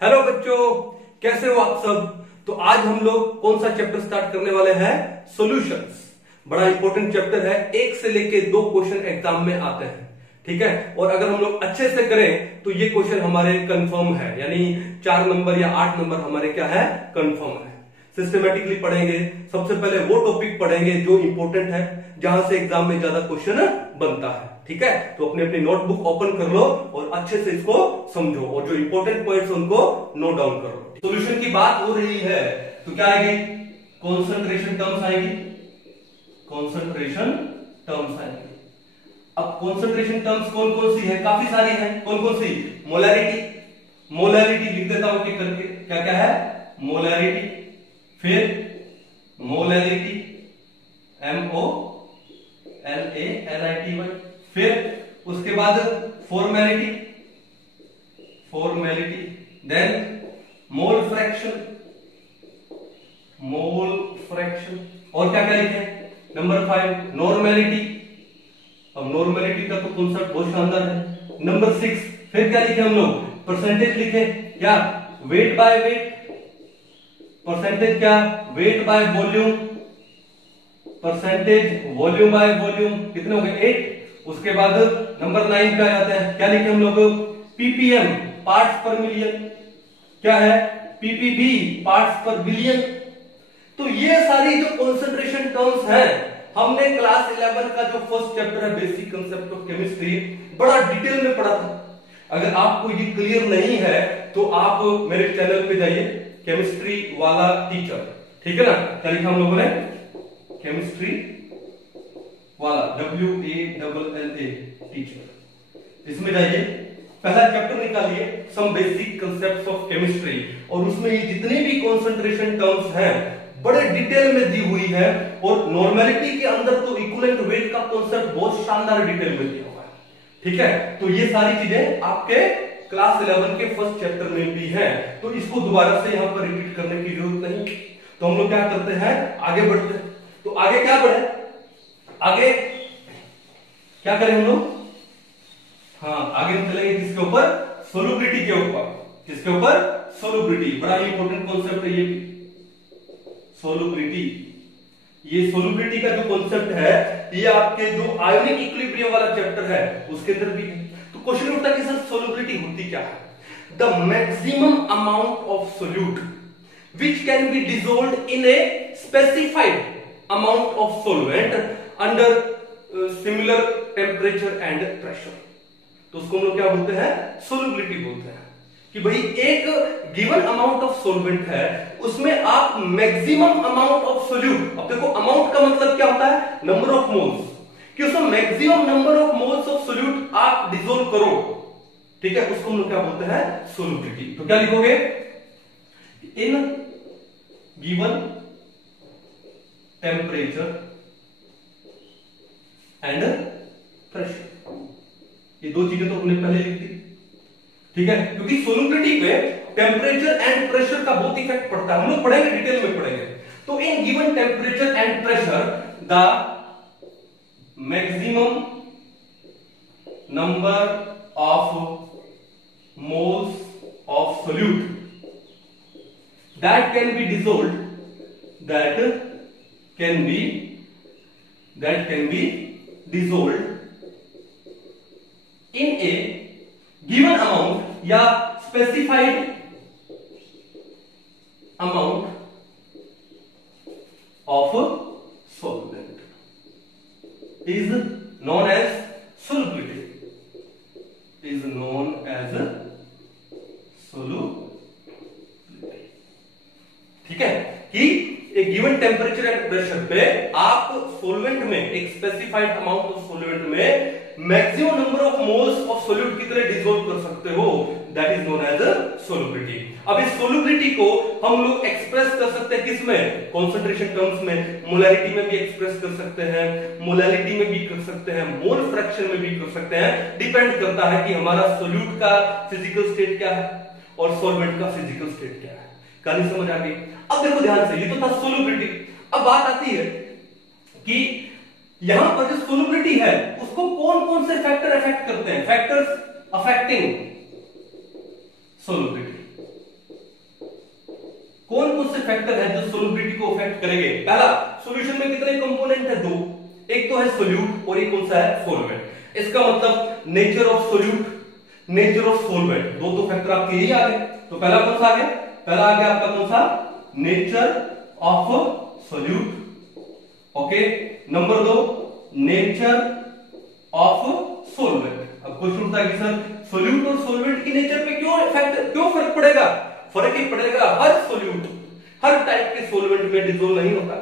Hello बच्चों, कैसे हो आप सब। तो आज हम लोग कौन सा चैप्टर स्टार्ट करने वाले हैं? सॉल्यूशंस। बड़ा इंपॉर्टेंट चैप्टर है, एक से लेके 2 क्वेश्चन एग्जाम में आते हैं, ठीक है। और अगर हम लोग अच्छे से करें तो ये क्वेश्चन हमारे कंफर्म है, यानी 4 नंबर या 8 नंबर हमारे क्या है, कंफर्म है। सिस्टमेटिकली पढ़ेंगे। सबसे पहले वो टॉपिक पढ़ेंगे जो इंपॉर्टेंट है, जहां से एग्जाम में ज्यादा क्वेश्चन बनता है, ठीक है। तो अपनी अपनी नोटबुक ओपन कर लो और अच्छे से इसको समझो और जो इंपॉर्टेंट पॉइंट्स उनको नोट डाउन करो। सॉल्यूशन की बात हो रही है तो क्या आएगी? कॉन्सेंट्रेशन टर्म्स आएगी, कॉन्सेंट्रेशन टर्म्स आएगी। अब कॉन्सेंट्रेशन टर्म्स कौन कौन सी है? काफी सारी है। कौन कौन सी? मोलैरिटी, मोलैरिटी लिख देता हूं कि करके, क्या क्या है? मोलैरिटी, फिर मोलैरिटी MOLALITY, फिर उसके बाद formality, formality, then mole fraction, mole fraction, और क्या क्या लिखे? Number 5 normality. अब नॉर्मेलिटी का तो कॉन्सेप्ट बहुत शानदार है। नंबर 6 फिर क्या लिखे हम लोग? परसेंटेज लिखे, क्या? वेट बाय वेट, परसेंटेज क्या? Weight by volume, percentage volume by volume, कितने हो गए? 8। उसके बाद नंबर 9 पे आ जाते हैं, क्या लिखे हम लोग? पीपीएम, पार्ट्स पर मिलियन, क्या है? पीपीबी, पार्ट्स पर बिलियन। तो ये सारी जो कंसंट्रेशन टर्म्स हैं, हमने क्लास 11 का जो फर्स्ट चैप्टर है बेसिक कंसेप्ट ऑफ केमिस्ट्री, बड़ा डिटेल में पढ़ा था। अगर आपको ये क्लियर नहीं है तो आप मेरे चैनल पे जाइए, केमिस्ट्री वाला टीचर, ठीक है ना। क्या लिखा हम लोगों ने? केमिस्ट्री वाला, WALLA टीचर। इसमें जाइए, पहला चैप्टर निकालिए, some basic concepts of chemistry, और उसमें ये जितने भी कंसंट्रेशन टर्म्स हैं बड़े डिटेल में दी हुई है। और नॉर्मेलिटी के अंदर तो इक्विवेलेंट वेट का कांसेप्ट बहुत शानदार डिटेल में दिया हुआ है, ठीक है। तो ये सारी चीजें आपके क्लास 11 के फर्स्ट चैप्टर में भी है, तो इसको दोबारा से यहां पर रिपीट करने की जरूरत नहीं। तो हम लोग क्या करते हैं, आगे बढ़ते हैं। तो आगे क्या बढ़े? आगे क्या करें हम लोग? हाँ, आगे हम चलेंगे किसके ऊपर? सोलुबिलिटी के ऊपर। किसके ऊपर? सोलुबिलिटी। बड़ा इंपॉर्टेंट कॉन्सेप्ट है ये भी, सोलुबिलिटी। ये सोलुबिलिटी का जो कॉन्सेप्ट है, ये आपके जो आयोनिक इक्विलिब्रियम वाला चैप्टर है उसके अंदर भी है। तो क्वेश्चन उठता है कि सर सोलुबिलिटी होती क्या है? The maximum amount of solute which can be dissolved in a specified amount of solvent under similar temperature and pressure। तो उसको हम लोग क्या बोलते हैं? सोलुबिलिटी बोलते हैं। कि भाई एक गिवन अमाउंट ऑफ सोल्वेंट है, उसमें आप मैक्सिमम अमाउंट ऑफ सोल्यूट, अब देखो अमाउंट का मतलब क्या होता है? नंबर ऑफ मोल्स, कि उसमें maximum number of moles of solute आप डिसोल्व करो, ठीक है। उसको हम लोग क्या बोलते हैं? सोलुबिलिटी। तो क्या लिखोगे? In given temperature and pressure. ये 2 चीजें तो हमने पहले लिख दी, ठीक है, क्योंकि सोलुबिलिटी पे टेम्परेचर एंड प्रेशर का बहुत इफेक्ट पड़ता है। हम लोग पढ़ेंगे, डिटेल में पढ़ेंगे। तो in given temperature and pressure the maximum number of moles of solute that can be dissolved, that can be dissolved in a given amount या specified amount of solvent is known as solubility, is known as solubility, ठीक है। कि एक given temperature and pressure पे आप solvent में, एक specified amount of solvent में maximum number of moles of solute कितने डिसॉल्व कर सकते हो, that is known as solubility. अब इस सोलुबिलिटी को हम लोग एक्सप्रेस कर सकते हैं किसमें? कंसंट्रेशन टर्म्स में। मोलैरिटी में भी एक्सप्रेस कर सकते हैं, मोलैलिटी में भी कर सकते हैं, मोल फ्रैक्शन में भी कर सकते हैं। डिपेंड करता है कि हमारा सोल्यूट का फिजिकल स्टेट क्या है और सॉल्वेंट का फिजिकल स्टेट क्या है। कहानी समझ आ गई? अब देखो ध्यान से, ये तो था सोलुबिलिटी। अब बात आती है कि यहां पर जो सोलुबिलिटी है उसको कौन कौन से फैक्टर अफेक्ट करते हैं? फैक्टर्स अफेक्टिंग सोलुबिलिटी, कौन कौन से फैक्टर हैं जो सोल्युबिलिटी को अफेक्ट करेंगे? पहला, सॉल्यूशन में कितने कंपोनेंट है? 2। एक तो है सोल्यूट और एक कौन सा है? सॉल्वेंट। इसका मतलब nature of solute, nature of solvent, दो तो फैक्टर आपके यही आ गए। तो पहला कौन सा आ गया? पहला आ गया आपका कौन सा? Nature of solute. Okay, number 2 nature of solvent. अब क्वेश्चन उठता है कि सर सोल्यूट और सॉल्वेंट की नेचर पे क्यों फर्क पड़ेगा? फर्क ही पड़ेगा, हर सोल्यूट हर टाइप के सॉल्वेंट में डिसोल्व नहीं होता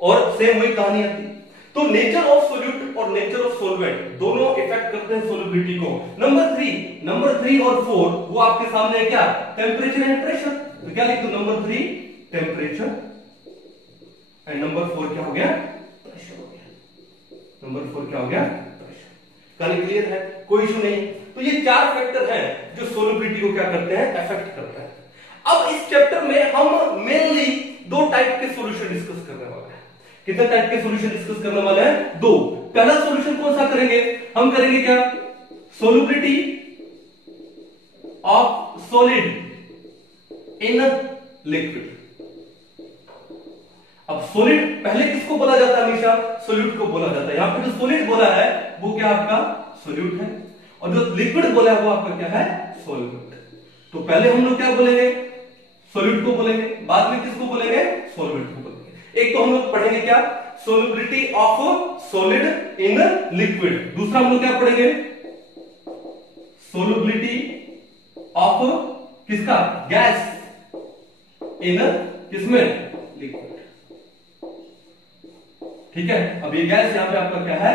और सेम वही कहानी आती। तो नेचर ऑफ सोल्यूट और नेचर ऑफ सॉल्वेंट दोनों इफेक्ट करते हैं सोल्युबिलिटी को। नंबर 3 और 4 वो आपके सामने है क्या? Temperature and pressure. तो क्या लिख दो? नंबर 3 टेम्परेचर एंड नंबर 4 क्या हो गया? प्रेशर हो गया। नंबर 4 क्या हो गया? प्रेशर। कहानी क्लियर है? कोई इशू नहीं। तो ये 4 फैक्टर हैं जो सोल्युबिलिटी को क्या करते हैं? अफेक्ट करते हैं। अब इस चैप्टर में हम मेनली 2 टाइप के सॉल्यूशन डिस्कस करने वाले हैं। कितने टाइप के सॉल्यूशन डिस्कस करने वाले हैं? 2। पहला सॉल्यूशन कौन सा करेंगे? हम करेंगे क्या? Solubility of solid in liquid. अब सॉलिड पहले किसको बोला जाता है? हमेशा सोल्यूट को बोला जाता है। यहां पे जो सॉलिड बोला है वो क्या आपका? सोल्यूट है, और जो लिक्विड बोला है वो आपका क्या है? सॉल्वेंट। तो पहले हम लोग क्या बोलेंगे? सोल्यूट को बोलेंगे, बाद में किसको बोलेंगे? सॉल्वेंट को बोलेंगे। एक तो हम लोग पढ़ेंगे क्या? Solubility of solid in liquid. दूसरा हम लोग क्या पढ़ेंगे? सोल्युबिलिटी ऑफ किसका? गैस इन किसमें? लिक्विड। ठीक है, अब ये गैस यहां पे आपका क्या है?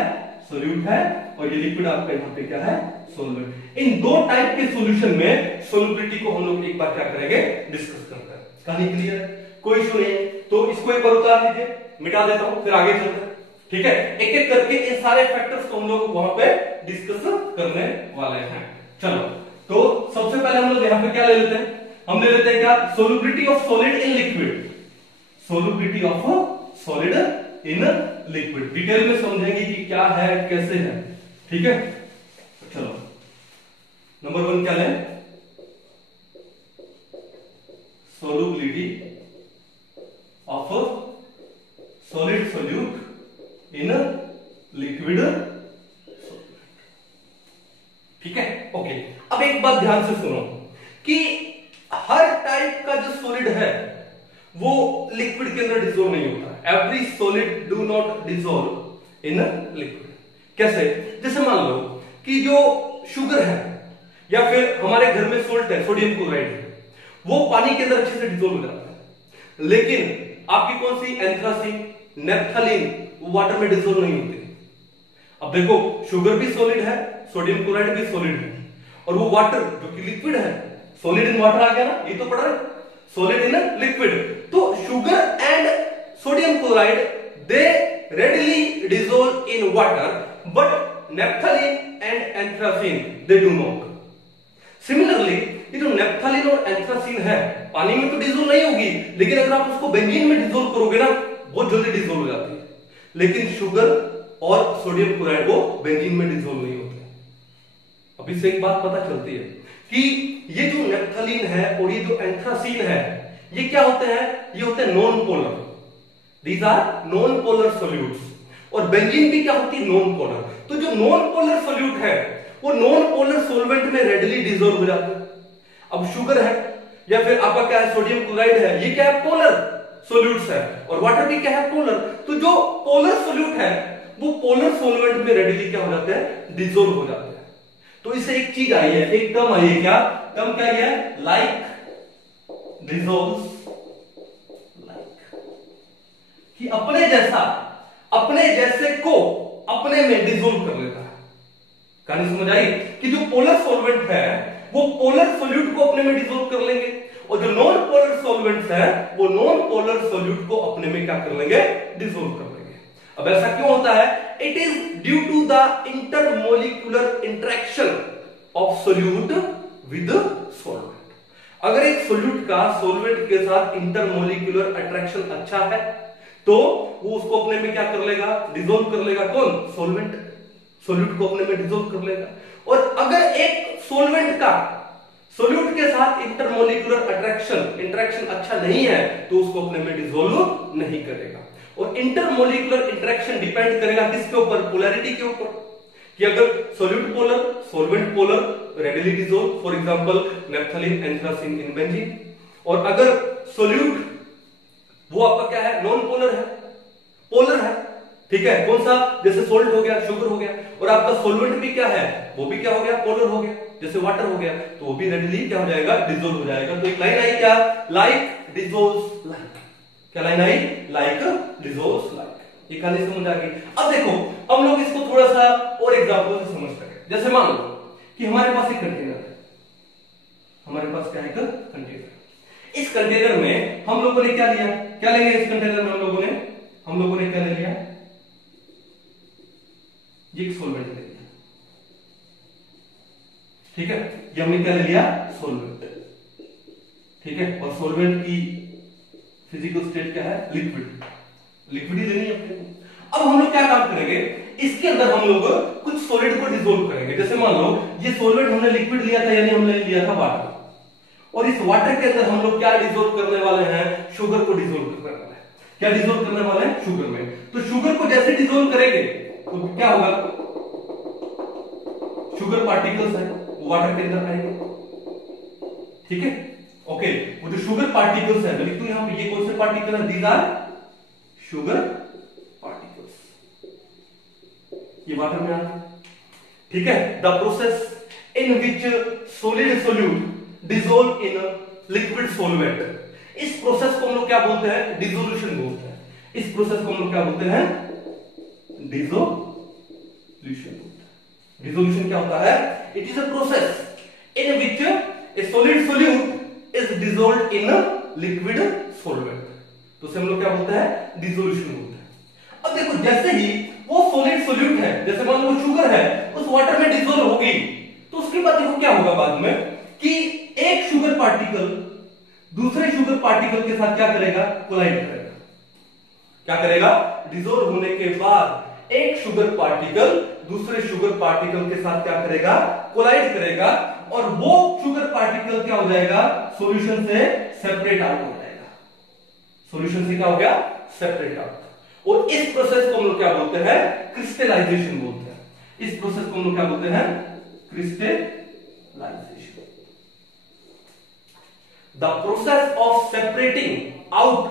सोल्यूट है, और ये लिक्विड आपका यहां पे क्या है? सॉल्वेंट। इन 2 टाइप के सॉल्यूशन में सोल्युबिलिटी को हम लोग एक बार क्या करेंगे? डिस्कस करते हैं। कहानी क्लियर है? कोई इशू नहीं। तो इसको एक बार उतार लीजिए, मिटा देता हूं, फिर आगे चलते हैं। ठीक है, एक एक करके इन सारे फैक्टर्स को हम लोग वहां पे डिस्कस करने वाले हैं। चलो, तो सबसे पहले हम लोग यहां पे क्या ले लेते हैं? हम ले लेते हैं क्या? Solubility of solid in liquid. Solubility of solid in liquid detail में समझेंगे कि क्या है, कैसे है। ठीक है, चलो नंबर 1 क्या लें? Solubility of solid solute in liquid. ठीक है, ओके। अब एक बात ध्यान से सुनो कि हर टाइप का जो सॉलिड है वो लिक्विड के अंदर डिसॉल्व नहीं होता। Every solid do not dissolve in liquid. कैसे? जैसे मान लो कि जो शुगर है या फिर हमारे घर में सोल्ट है, सोडियम क्लोराइड है, वो पानी के अंदर अच्छे से डिसॉल्व हो जाता है। लेकिन आपकी कौन सी? एंथ्रासीन, नेप्थलीन, वो वाटर में डिसॉल्व नहीं होते। अब देखो, शुगर भी सॉलिड है, सोडियम क्लोराइड भी सॉलिड है, और वो वाटर जो कि लिक्विड है, सॉलिड इन वाटर आ गया ना, ये तो पढ़ा है, सॉलिड इन लिक्विड। तो sugar and sodium chloride they readily dissolve in water, but naphthalene and anthracene they do not. Similarly, ये जो नेप्थलीन और एंथ्रासीन है पानी में तो डिसॉल्व नहीं होगी, लेकिन अगर आप उसको बेंजीन में डिसॉल्व करोगे ना, बहुत जल्दी डिसॉल्व हो जाती है। लेकिन शुगर और सोडियम क्लोराइड वो बेंजीन में डिसॉल्व नहीं होते। अब इससे एक बात पता चलती है कि ये जो नेप्थलीन है और ये जो एंथ्रासीन है, ये क्या होते हैं? ये होते हैं non polar. These are non polar solutes. और बेंजीन भी क्या होती है? Non polar. तो जो नॉन पोलर सोल्यूट है वो नॉन पोलर सॉल्वेंट में रेडली डिसॉल्व हो जाते हैं। अब शुगर है या फिर आपका क्या है? सोडियम क्लोराइड है, ये क्या है? पोलर सोल्यूट्स है, और वाटर भी क्या है? पोलर। तो जो पोलर सोल्यूट है वो पोलर सॉल्वेंट में रेडली क्या हो जाते हैं? डिसॉल्व हो जाते हैं। तो इससे एक चीज आई है, एक टर्म आई है, क्या टर्म? क्या है? लाइक डिसॉल्व्स लाइक, कि अपने जैसे को अपने में डिसॉल्व कर लेता है। कहानी समझ आई? कि जो पोलर सॉल्वेंट है वो पोलर सोल्यूट को अपने में डिसॉल्व कर लेंगे, और जो नॉन पोलर सॉल्वेंट्स है वो नॉन पोलर सोल्यूट को अपने में क्या कर लेंगे? डिसॉल्व कर लेंगे। अब ऐसा क्यों होता है? It is due to the intermolecular interaction of solute with solvent. अगर एक सोल्यूट का सॉल्वेंट के साथ इंटरमोलिक्यूलर अट्रैक्शन अच्छा है तो वो उसको अपने में क्या कर लेगा? डिसॉल्व कर लेगा। कौन? सॉल्वेंट सोल्यूट को अपने में डिसॉल्व कर लेगा। और अगर एक सॉल्वेंट का सोल्यूट के साथ इंटरमोलिकुलर इंटरेक्शन अच्छा नहीं है तो उसको अपने में डिसोल्व नहीं करेगा। और इंटरमोलिकुलर इंटरेक्शन डिपेंड करेगा किसके ऊपर? पोलैरिटी के ऊपर, कि अगर solute polar, solvent polar, readily dissolve, for example naphthalene, anthracene in benzene. और अगर सोल्यूट वो आपका क्या है? नॉन पोलर है, पोलर है, ठीक है, कौन सा? जैसे सोल्ट हो गया, शुगर हो गया। और आपका सोलवेंट भी क्या है? वो भी क्या हो गया? पोलर हो गया, जैसे वाटर हो गया, तो वो भी रेडिली क्या हो जाएगा? डिसोल्व हो जाएगा। तो एक लाइन आई क्या? Like dissolves like. क्या लाइन आई? Like dissolves like. ये कहानी समझ आ गई। अब देखो, हम लोग इसको थोड़ा सा और एग्जांपल से समझ सके। जैसे मान लो कि हमारे पास एक कंटेनर है, हमारे पास क्या है? कंटेनर। इस कंटेनर में हम लोगों ने क्या लिया? क्या लेंगे इस कंटेनर में? हम लोगों ने क्या ले लिया? ये सोलवेंट ले लिया, ठीक है। ये हमने क्या ले लिया? सोलवेंट, ठीक है। और सोलवेंट की फिजिकल स्टेट क्या है? लिक्विड, लिक्विड ही लेनी है अपने को। अब हम लोग क्या काम करेंगे? इसके अंदर हम लोग कुछ सॉलिड को डिसोल्व करेंगे। जैसे मान लो ये सोलवेंट हमने लिक्विड लिया था, यानी हमने लिया था वाटर, और इस वाटर के अंदर हम लोग क्या डिसोल्व करने वाले हैं? शुगर को डिसोल्व करने वाले हैं। क्या डिसोल्व करने वाले हैं? शुगर में। तो शुगर को जैसे डिसोल्व करेंगे तो क्या होगा? शुगर पार्टिकल्स है वो वाटर के अंदर आएंगे, ठीक है, ओके। वो जो शुगर पार्टिकल्स है, मैं लिख दूं यहां पे, ये कौन से पार्टिकल है? दीज आर शुगर पार्टिकल्स, ये वाटर में आते हैं, ठीक है। The process in which solid solute dissolve in liquid solvent, इस प्रोसेस को हम लोग क्या बोलते हैं? डिसोल्यूशन बोलते हैं। इस प्रोसेस को हम लोग क्या बोलते हैं? डिसोल्यूशन बोलते हैं। डिसोल्यूशन क्या होता है? It is a process in which a solid solute is dissolved in liquid solvent, तो उसे हम लोग क्या बोलते हैं? डिसोल्यूशन बोलते हैं। अब देखो, जैसे ही वो सॉलिड सोल्यूट है, जैसे मान लो शुगर है, उस वाटर में डिसॉल्व होगी, तो उसके बाद देखो क्या होगा बाद में कि एक शुगर पार्टिकल दूसरे शुगर पार्टिकल के साथ क्या करेगा? कोलाइड करेगा। क्या करेगा? डिसॉल्व होने के बाद एक शुगर पार्टिकल दूसरे शुगर पार्टिकल के साथ क्या करेगा? कोलाइड करेगा, और वो शुगर पार्टिकल क्या हो जाएगा? सॉल्यूशन से सेपरेट आउट हो जाएगा। सॉल्यूशन से क्या हो गया? Separate out. और इस प्रोसेस को हम लोग क्या बोलते हैं? क्रिस्टलाइजेशन बोलते हैं। इस प्रोसेस को हम लोग क्या बोलते हैं? Crystallization. The process of separating out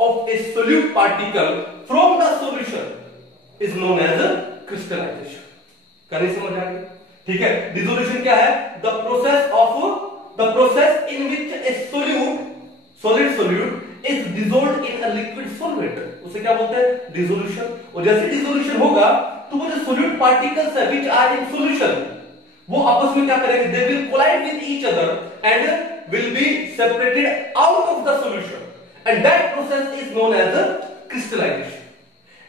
of a solute particle from the solution is known as crystallization. कहानी समझ आ गई, ठीक है। डिसोल्यूशन क्या है? The process in which a solid solute is dissolved in a liquid solvent, उसे क्या बोलते हैं? डिसोल्यूशन। और जैसे डिसोल्यूशन होगा तो वो जो सोल्यूट पार्टिकल्स है विच आर इन सॉल्यूशन, वो आपस में क्या करेंगे? They will collide with each other and will be separated out of the solution, and that process is known as crystallization.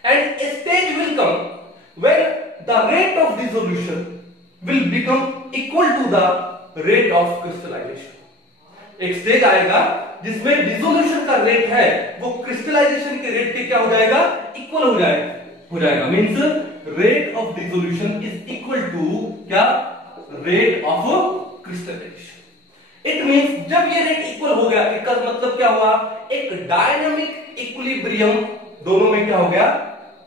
And a stage will come when the rate of dissolution will become equal to the rate of crystallization. एक stage आएगा जिसमें dissolution का rate है वो crystallisation के rate के क्या हो जाएगा? इक्वल हो जाएगा। Means rate of dissolution is equal to क्या? Rate of crystallization. It means जब ये रेट इक्वल हो गया, इसका मतलब क्या हुआ? एक डायनामिक इक्विलिब्रियम दोनों में क्या हो गया?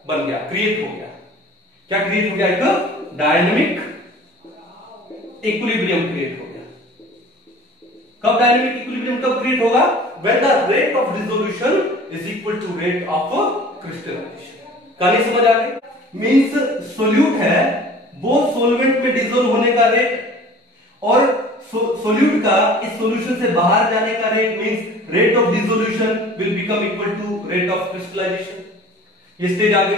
बन गया, क्रिएट हो गया। क्या क्रिएट हो गया? एक डायनामिक इक्विलिब्रियम क्रिएट हो गया। कब डायनामिक इक्विलिब्रियम कब क्रिएट होगा? When the rate of dissolution is equal to rate of crystallization. कहानी समझ आ गई? मींस सोल्यूट है वो सोलवेंट में डिसॉल्व होने का रेट और सोल्यूट का इस सॉल्यूशन से बाहर जाने का rate, means rate of dissolution will become equal to rate of crystallization. ये स्टेज आ गई,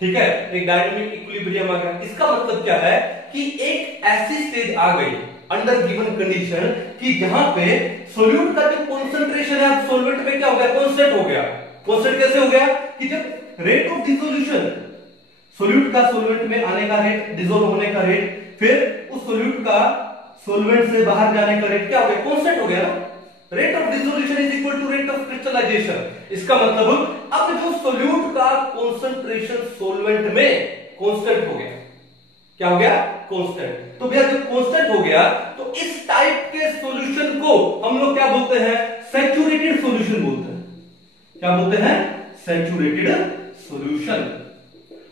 ठीक है। एक डायनामिक इक्विलिब्रियम आ गया। इसका मतलब क्या है कि एक ऐसी स्टेज आ गई अंडर गिवन कंडीशन कि जहां पे सोल्यूट का जो कॉन्सेंट्रेशन है सोलवेंट में क्या हो गया? कांस्टेंट हो गया। कांस्टेंट कैसे हो गया? कि जब रेट ऑफ डिसोल्यूशन, सोल्यूट का सोलवेंट में आने का रेट, डिसॉल्व होने का रेट, फिर उस सोल्यूट का सोलवेंट से बाहर जाने का रेट क्या हो गया? कांस्टेंट हो गया ना। Rate of dissolution is equal to rate of crystallization. इसका मतलब अब जो सोल्यूट का कॉन्सेंट्रेशन सोलवेंट में कांस्टेंट हो गया। क्या हो गया? कांस्टेंट। तो भैया जब कांस्टेंट हो गया तो इस टाइप के सॉल्यूशन बोलते हैं? सैचुरेटेड सॉल्यूशन बोलते हैं। क्या बोलते हैं? Saturated solution.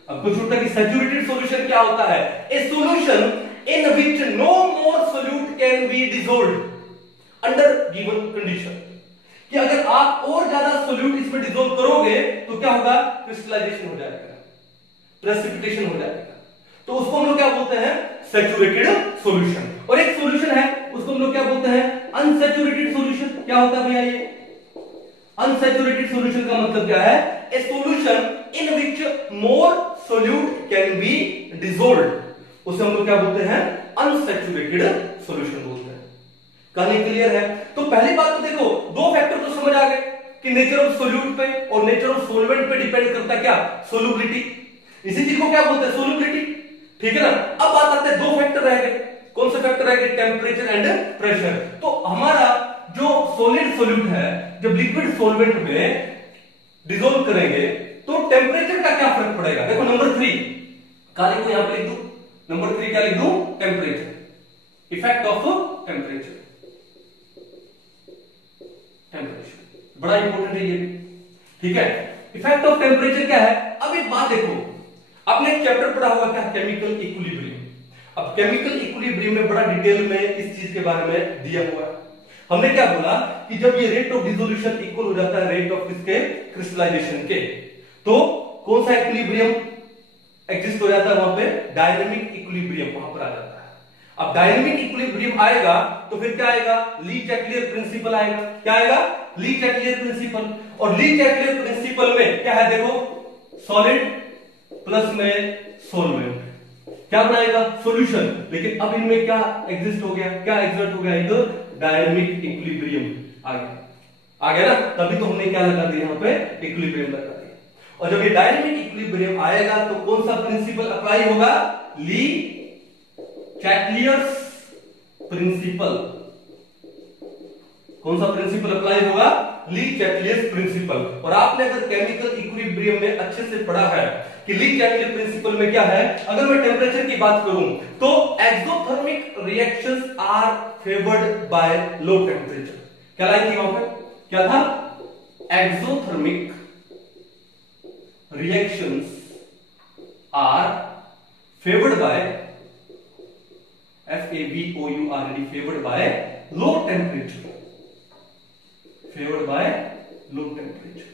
अब कुछ उठता है कि सैचुरेटेड सॉल्यूशन क्या होता है? A solution in which no more solute can be dissolved under given condition. कि अगर आप और ज्यादा सोल्यूट इसमें डिसॉल्व करोगे तो क्या होगा? क्रिस्टलाइजेशन हो जाएगा, प्रेसिपिटेशन हो जाएगा। तो उसको हम लोग क्या बोलते हैं? Saturated solution. और एक सॉल्यूशन है उसको हम लोग क्या बोलते हैं? Unsaturated solution. क्या होता है भैया ये? अनसैचुरेटेड सॉल्यूशन का मतलब क्या है? A solution in which more solute can be dissolved, उसे हम लोग क्या बोलते हैं? अनसैचुरेटेड सॉल्यूशन बोलते हैं। कहानी क्लियर है? तो पहली बात तो देखो, दो फैक्टर तो समझ आ गए कि नेचर ऑफ सोल्यूट पे और नेचर ऑफ सॉल्वेंट पे डिपेंड करता है क्या? सोल्युबिलिटी। इसी चीज को क्या बोलते हैं? सोल्युबिलिटी। ठीक है ना? अब बात आते हैं, दो फैक्टर रह गए। कौन से फैक्टर रह गए? Temperature and pressure. तो हमारा जो सॉलिड सोल्यूट है, जब लिक्विड सॉल्वेंट में डिसॉल्व करेंगे तो टेम्परेचर का क्या फर्क पड़ेगा? देखो नंबर 3 काले को यहां पे लिख दो। नंबर 3 क्या लिख दूं? Temperature, effect of temperature. Temperature बड़ा इंपॉर्टेंट है ये भी। ठीक है, इफेक्ट ऑफ टेम्परेचर क्या है? अब एक बात देखो, आपने एक चैप्टर पढ़ा होगा क्या? Chemical equilibrium. अब केमिकल इक्विलिब्रियम में बड़ा डिटेल में इस चीज के बारे में दिया हुआ है। हमने क्या बोला कि जब ये रेट ऑफ डिसोल्यूशन इक्वल हो जाता है रेट ऑफ किसके? क्रिस्टलाइजेशन के, तो कौन सा इक्विलिब्रियम एग्जिस्ट हो जाता है वहां पे? डायनेमिक इक्विलिब्रियम वहां पर आ जाता है। अब डायनेमिक इक्विलिब्रियम आएगा तो फिर क्या आएगा? ली चैटलियर प्रिंसिपल आएगा। क्या आएगा? ली चैटलियर प्रिंसिपल। और ली चैटलियर प्रिंसिपल में क्या है? देखो, सॉलिड प्लस में सॉल्वेंट क्या बनाएगा? सॉल्यूशन। लेकिन अब इनमें क्या एग्जिस्ट हो गया? क्या एग्जिस्ट हो गया? एक डायनेमिक इक्विलिब्रियम आ गया ना? तभी तो हमने क्या लगा दिया यहां पे? इक्विलिब्रियम लगा दिया। और जब ये डायनेमिक इक्विलिब्रियम आएगा तो कौन सा प्रिंसिपल अप्लाई होगा? ली चैटलियर्स प्रिंसिपल। कौन सा प्रिंसिपल अप्लाई होगा? ली चैटलियर्स प्रिंसिपल। और आपने अगर केमिकल इक्विलिब्रियम में अच्छे से पढ़ा है कि ली चैटलियर प्रिंसिपल में क्या है, अगर मैं टेम्परेचर की बात करूं तो exothermic reactions are favoured by low temperature. क्या लाइन थी वहां पे? क्या था? Exothermic reactions are favoured by FAVOURD favoured by low temperature. Favoured by low temperature.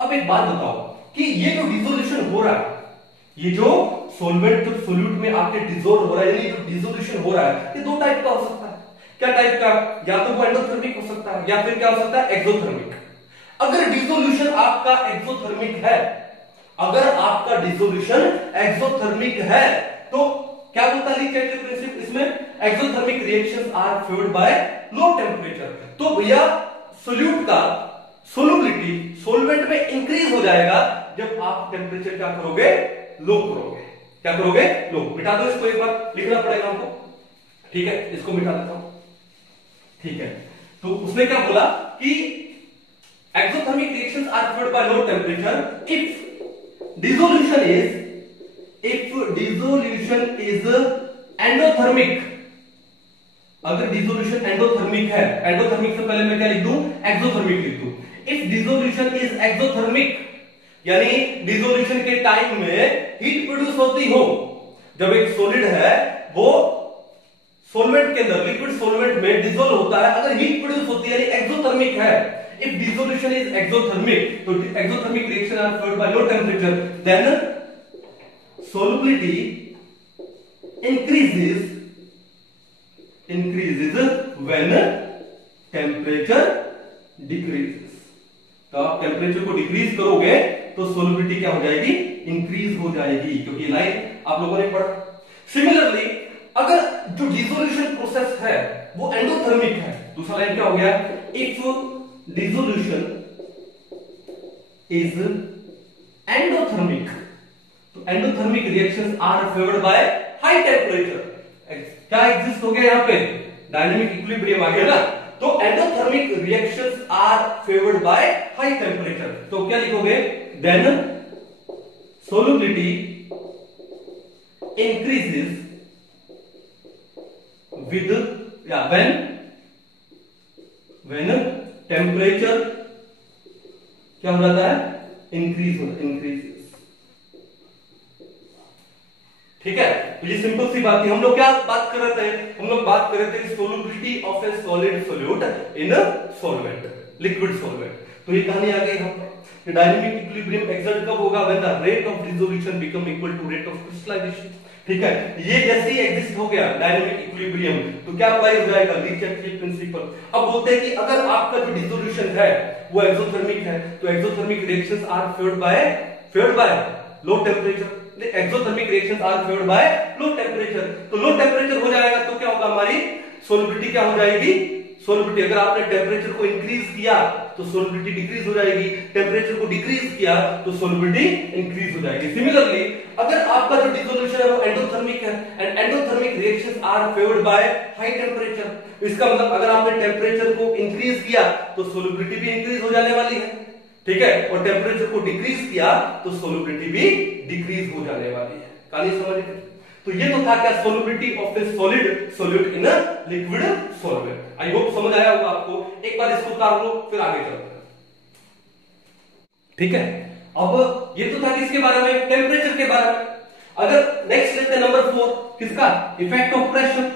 अब एक बात बताओ कि ये जो डिसोल्यूशन हो रहा है, ये जो सॉल्वेंट जो सोल्यूट में आके डिसॉल्व हो रहा है, यानी जो डिसोल्यूशन हो रहा है, ये दो टाइप का हो सकता है। क्या टाइप का? या तो वो एंडोथर्मिक हो सकता है या फिर क्या हो सकता है? एक्सोथर्मिक। अगर डिसोल्यूशन आपका एक्सोथर्मिक है, अगर आपका डिसोल्यूशन एक्सोथर्मिक है तो क्या बोलता है ली चैटलियर प्रिंसिपल? इसमें exothermic reactions are favoured by low temperature. तो भैया सोल्यूट का सोलुबिलिटी सॉल्वेंट में इंक्रीज हो जाएगा जब आप टेम्परेचर क्या करोगे? लो करोगे। क्या करोगे? लो। मिटा दो इसको, एक बार लिखना पड़ेगा हमको। ठीक है, इसको मिटा देता हूं। ठीक है, तो उसने क्या बोला कि exothermic reactions are favoured by low temperature if dissolution is endothermic. अगर डिसोल्यूशन एंडोथर्मिक है, एंडोथर्मिक से पहले मैं क्या लिख दूं? एक्सोथर्मिक लिख दूं। इफ डिसोल्यूशन इज एक्सोथर्मिक, यानी डिसोल्यूशन के टाइम में हीट प्रोड्यूस होती हो। जब एक सॉलिड है वो सॉल्वेंट के अंदर, लिक्विड सॉल्वेंट में डिसॉल्व होता है, अगर हीट प्रोड्यूस होती है, यानी एक्सोथर्मिक है। इफ डिसोल्यूशन इज एक्सोथर्मिक, तो exothermic reaction are favoured by low temperature, then solubility increases when temperature decreases। तो आप टेम्परेचर को डिक्रीज करोगे तो सोलबिलिटी क्या हो जाएगी? इंक्रीज हो जाएगी, क्योंकि ये लाइन आप लोगों ने पढ़ा। सिमिलरली अगर जो डिसोल्यूशन प्रोसेस है वो एंडोथर्मिक है, दूसरा लाइन क्या हो गया? If dissolution is endothermic, endothermic reactions are favoured by high temperature. क्या एग्जिस्ट हो गया यहां पे? डायनेमिक इक्विलिब्रियम आ गया ना? तो endothermic reactions are favoured by high temperature. तो क्या लिखोगे? Then solubility increases with when when temperature क्या हो जाता है, इंक्रीज इंक्रीज। ठीक है, तो ये सिंपल सी बात है। हम लोग क्या बात कर रहे थे, हम लोग बात कर रहे थे solubility of A solid solute in a solvent, liquid solvent. तो ये कहानी आ गई यहाँ पर। डायनेमिक इक्विलिब्रियम एक्सर्ट कब होगा, when the rate of dissolution become equal to rate of crystallization. ठीक है, ये जैसे ही एग्जिस्ट हो गया डायनेमिक इक्विलिब्रियम, तो क्या अप्लाई हो जाएगा, ली चैटली प्रिंसिपल। अब बोलते हैं कि अगर आपका जो डिसोल्यूशन है वो एक्सोथर्मिक है, तो exothermic reactions are favoured by low temperature. Exothermic reactions are favoured by low temperature. तो लो टेम्परेचर हो जाएगा तो क्या होगा, हमारी सोलबिलिटी क्या हो जाएगी, सोलबिलिटी। अगर आपने टेम्परेचर को इंक्रीज किया तो सोलबिलिटी डिक्रीज हो जाएगी, टेम्परेचर को डिक्रीज किया तो सोलबिलिटी इंक्रीज हो जाएगी। सिमिलरली अगर आपका जो डिसोल्यूशन है वो एंडोथर्मिक है, and endothermic reactions are favoured by high temperature. इसका मतलब अगर आपने टेम्परेचर को इंक्रीज किया तो सोलबिलिटी भी इंक्रीज हो जाने वाली है। ठीक है, और टेम्परेचर को डिक्रीज किया तो सोलबिलिटी भी डिक्रीज हो जाने वाली है। कहानी समझ गए। तो ये तो था क्या, solubility of A solid solute in a liquid solvent. I hope समझ आया होगा आपको। एक बार इसको उतार लो, फिर आगे चलते हैं। ठीक है, अब ये तो था किसके बारे में, टेम्परेचर के बारे में। अगर नेक्स्ट लेते हैं नंबर 4, किसका, effect of pressure,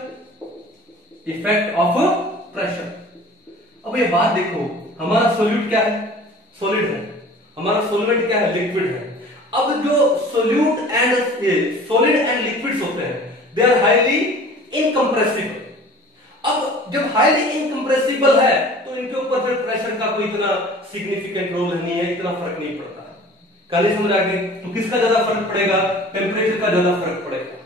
effect of pressure. अब ये बात देखो, हमारा सोल्यूट क्या है, सॉलिड है, हमारा सॉल्वेंट क्या है, लिक्विड है। अब जो solute and solid and liquids होते हैं, दे आर हाईली इनकंप्रेसिबल। अब जब हाईली इनकंप्रेसिबल है तो इनके ऊपर फिर प्रेशर का कोई इतना सिग्निफिकेंट रोल नहीं है, इतना फर्क नहीं पड़ता है। कहानी समझ आ गई। तो किसका ज्यादा फर्क पड़ेगा, टेम्परेचर का ज्यादा फर्क पड़ेगा।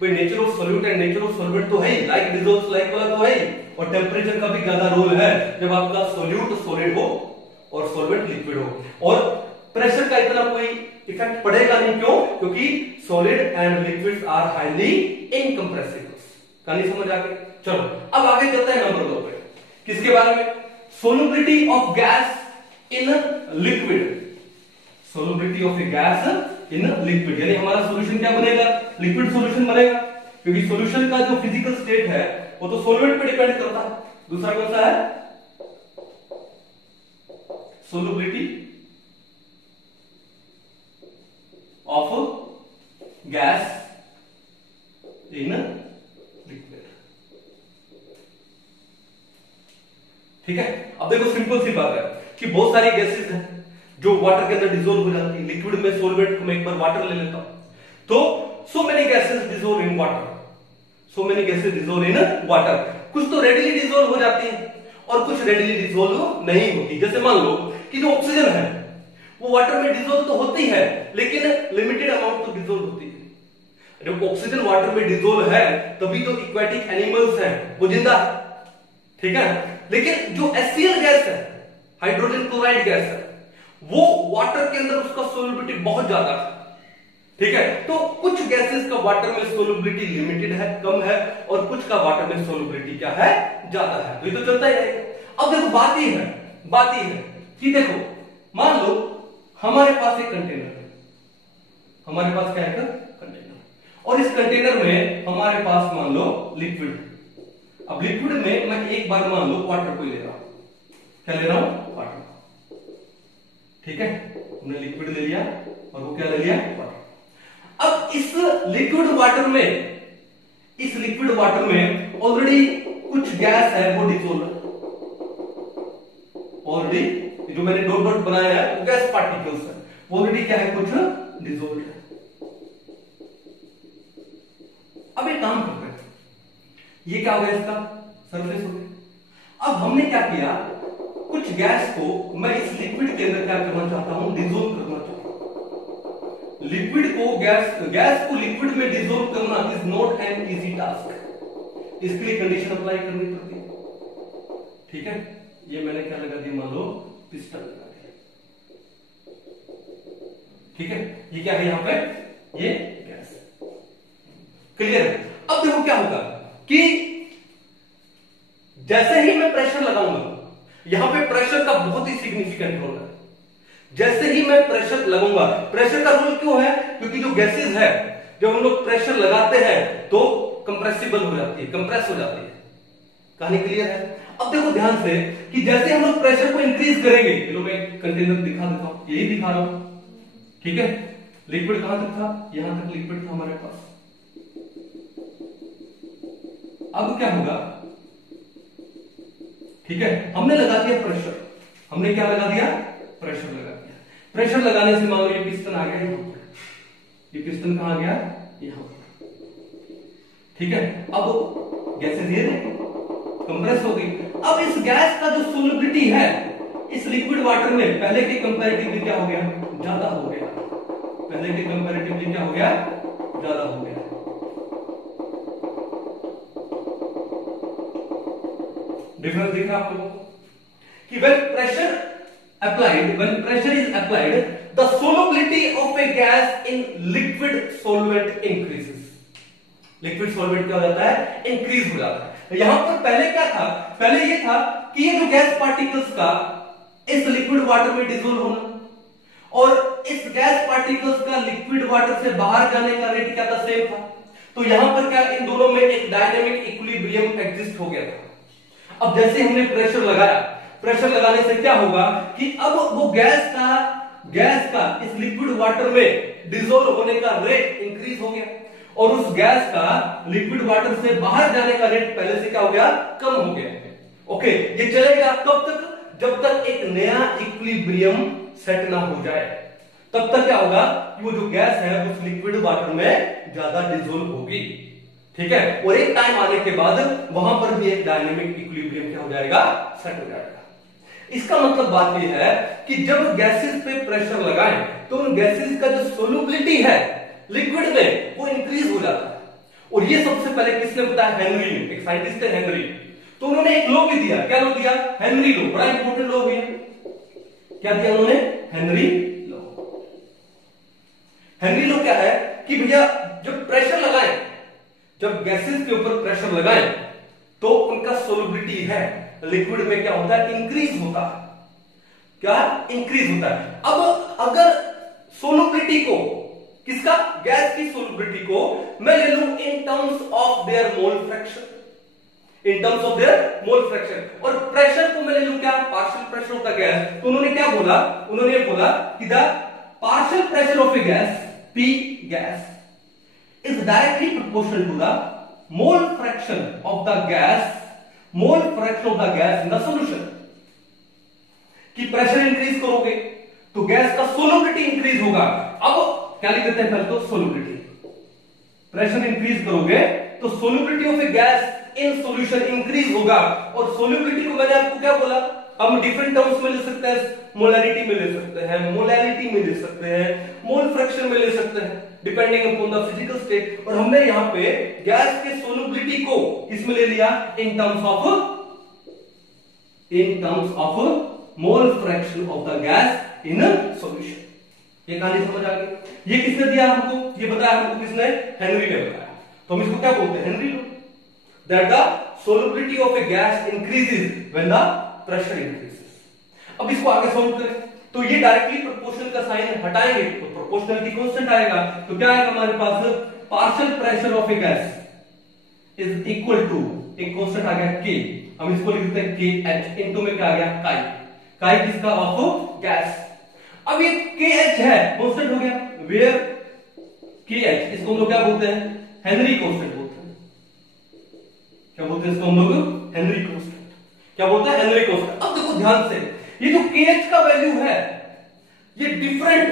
भाई nature of solute and nature of solvent तो है ही, लाइक डिसॉल्व्स लाइक वाला तो है ही, और टेम्परेचर का भी ज्यादा रोल है जब आपका सोल्यूट सॉलिड हो और सॉल्वेंट लिक्विड हो। और प्रेशर का इतना कोई इफेक्ट पड़ेगा नहीं, क्यों, क्योंकि solid and liquids are highly incompressible. कहानी समझ आ गई। चलो अब आगे चलते हैं नंबर 2 पे, किसके बारे में, solubility of gas in liquid. Solubility of a gas in liquid, यानी हमारा सॉल्यूशन क्या बनेगा, लिक्विड सॉल्यूशन बनेगा, क्योंकि सॉल्यूशन का जो फिजिकल स्टेट है वो तो सॉल्वेंट पे डिपेंड करता है। दूसरा कौन सा है, solubility of gas in liquid। ठीक है, अब देखो सिंपल सी बात है कि बहुत सारी गैसेस हैं जो वाटर के अंदर डिसॉल्व हो जाती है। लिक्विड में सॉल्वेंट को मैं एक बार वाटर ले लेता हूं, तो so many gases dissolve in water, so many gases dissolve in water. कुछ तो रेडिली डिसॉल्व हो जाती है और कुछ रेडिली डिसॉल्व नहीं होती। जैसे मान लो कि जो ऑक्सीजन है वो वाटर में डिसॉल्व तो होती है, लेकिन लिमिटेड अमाउंट तो डिसॉल्व होती है। जब ऑक्सीजन वाटर में डिसॉल्व है तभी तो एक्वाटिक एनिमल्स हैं वो जिंदा है। ठीक है, लेकिन जो HCl गैस है, हाइड्रोजन क्लोराइड गैस है, वो वाटर के अंदर उसका सोलबिलिटी बहुत ज्यादा है। ठीक है, तो कुछ गैसेस का वाटर में सोलबिलिटी लिमिटेड है, कम है, और कुछ का वाटर में सोलबिलिटी क्या है, ज्यादा है। तो ये तो चलता ही रहेगा। अब देखो बात ये है कि देखो मान लो हमारे पास एक कंटेनर है, हमारे पास क्या है, कंटेनर, और इस कंटेनर में हमारे पास मान लो लिक्विड है। अब लिक्विड में मैं एक बार मान लो वाटर को ले रहा हूं, क्या ले रहा हूं, वाटर। ठीक है, हमने लिक्विड ले लिया और वो क्या ले लिया, वाटर। अब इस लिक्विड वाटर में ऑलरेडी कुछ गैस है वो डिसॉल्व है, ऑलरेडी जो मैंने डॉट डॉट बनाया है वो गैस पार्टिकल्स है, ऑलरेडी क्या है, कुछ डिसॉल्व है। अब एक काम करते हैं, ये क्या हो गया, इसका सरफेस हो गया। अब हमने क्या किया, कुछ गैस को मैं इस लिक्विड के अंदर क्या करना चाहता हूं, डिसॉल्व करना चाहता हूं। लिक्विड को गैस को लिक्विड में डिसॉल्व करना is not an easy task. इसके लिए कंडीशन अप्लाई करनी पड़ती है। ठीक है, ये मैंने क्या लगा दिया, मान लो पिस्टन लगा दिया। ठीक है, ये क्या है यहां पे, ये गैस। क्लियर है। अब देखो क्या होगा कि जैसे ही मैं प्रेशर लगाऊंगा, यहां पे प्रेशर का बहुत ही सिग्निफिकेंट रोल है। जैसे ही मैं प्रेशर लगाऊंगा, प्रेशर का रोल क्यों है, क्योंकि जो गैसेस है जब हम लोग प्रेशर लगाते हैं तो कंप्रेसिबल हो जाती है, कंप्रेस हो जाती है। कहानी क्लियर है? अब देखो ध्यान से कि जैसे हम लोग प्रेशर को इंक्रीज करेंगे, चलो मैं कंटेनर दिखा देता हूं, यही दिखा रहा हूं, ठीक है। लिक्विड कहां तक था? यहां तक लिक्विड था हमारे पास। अब क्या होगा, ठीक है, हमने लगा दिया प्रेशर, हमने क्या लगा दिया? प्रेशर लगा दिया। प्रेशर लगाने से मान लो ये पिस्टन आ गया यहां पर, ये पिस्टन कहां गया? यहां पर, ठीक है। अब गैसें ये कंप्रेस हो गई। अब इस गैस का जो सोलबिलिटी है इस लिक्विड वाटर में पहले के कंपैरेटिवली क्या हो गया? ज्यादा हो गया। पहले के कंपैरेटिवली क्या हो गया? ज्यादा हो गया। डिफरेंस दिखा आप लोगों को कि when pressure is applied, the solubility of a gas in liquid solvent increases. Liquid solvent क्या हो जाता है? इंक्रीज हो जाता है। यहां पर पहले क्या था? पहले ये था कि ये जो गैस पार्टिकल्स का इस लिक्विड वाटर में डिसोल्व होना और इस गैस पार्टिकल्स का लिक्विड वाटर से बाहर जाने का रेट क्या था? सेम था। तो यहां पर क्या इन दोनों में एक डायनेमिक इक्विलिब्रियम एग्जिस्ट हो गया था। अब जैसे हमने प्रेशर लगाया, प्रेशर लगाने से क्या होगा कि अब वो गैस का इस लिक्विड वाटर में डिसोल्व होने का रेट इंक्रीज हो गया और उस गैस का लिक्विड वाटर से बाहर जाने का रेट पहले से क्या हो गया? कम हो गया। ओके, ये चलेगा कब तक? जब तक एक नया इक्विलिब्रियम सेट ना हो जाए, तब तक क्या होगा कि वो जो गैस है उस लिक्विड वाटर में ज्यादा डिसोल्व होगी, ठीक है। और एक टाइम आने के बाद वहां पर भी एक डायनेमिक इक्विलिब्रियम क्या हो जाएगा? सेट हो जाएगा। इसका मतलब बात यह है कि जब गैसेस पे प्रेशर लगाएं तो उन गैसेस का जो सोलबिलिटी है लिक्विड में वो इंक्रीज हो जाता है। और ये सबसे पहले किसने बताया? हेनरी ने, एक साइंटिस्ट है हेनरी। तो उन्होंने एक लॉ भी दिया। क्या लॉ दिया? Henry law. बड़ा इंपॉर्टेंट लॉ है। क्या दिया उन्होंने? Henry law. हेनरी लॉ क्या है कि भैया जब प्रेशर लगाएं, जब गैसेस के ऊपर प्रेशर लगाएं तो उनका सोलबिलिटी है लिक्विड में क्या होता है? इंक्रीज होता है। क्या? इंक्रीज होता है। अब अगर सोलबिलिटी को, किसका? गैस की सोलबिलिटी को मैं ले लूं in terms of their mole fraction, in terms of their mole fraction, और प्रेशर को मैं ले लूं क्या? Partial pressure of the gas. तो उन्होंने क्या बोला? उन्होंने बोला कि the partial pressure of a gas, P gas, is directly proportional to the mole fraction of the gas, mole fraction of the gas in the solution। कि pressure increase करोगे तो गैस का सोलबिलिटी इंक्रीज होगा। अब क्या लिख देते हैं? पहले तो सोलबिलिटी, प्रेशर इंक्रीज करोगे तो solubility of a gas in solution increase होगा। और सोलबिलिटी को मैंने आपको क्या बोला? हम डिफरेंट टर्म्स में ले सकते हैं, मोलैरिटी में ले सकते हैं, मोलैलिटी में ले सकते हैं, मोल फ्रैक्शन में ले सकते हैं, depending upon the physical state. और हमने यहां पे गैस के सोलबिलिटी को इसमें ले लिया in terms of mole fraction of the gas in solution. ये कहानी समझ आ गई? ये किसने दिया हमको? ये बताया हमको किसने? हेनरी ने बताया। तो हम इसको क्या बोलते हैं? Henry law, that the solubility of a gas increases when the pressure increases. अब इसको आगे सॉल्व करें तो ये डायरेक्टली प्रोपोर्शनल का साइन हटाएंगे तो प्रोपोर्शनलिटी कांस्टेंट आएगा। तो क्या आएगा हमारे पास? Partial pressure of a gas is equal to, एक कांस्टेंट आ गया K, हम इसको लिख देते हैं KH, इनटू में क्या आ गया? काई। काई किसका? Of gas. अब ये KH है, कांस्टेंट हो गया, वेयर KH, इसको हम लोग क्या बोलते हैं? हेनरी कांस्टेंट बोलते हैं। क्या बोलते हैं इसको हम लोग? Henry constant. क्या बोलता है? Henry constant. अब देखो ध्यान से, ये जो KH का वैल्यू है ये डिफरेंट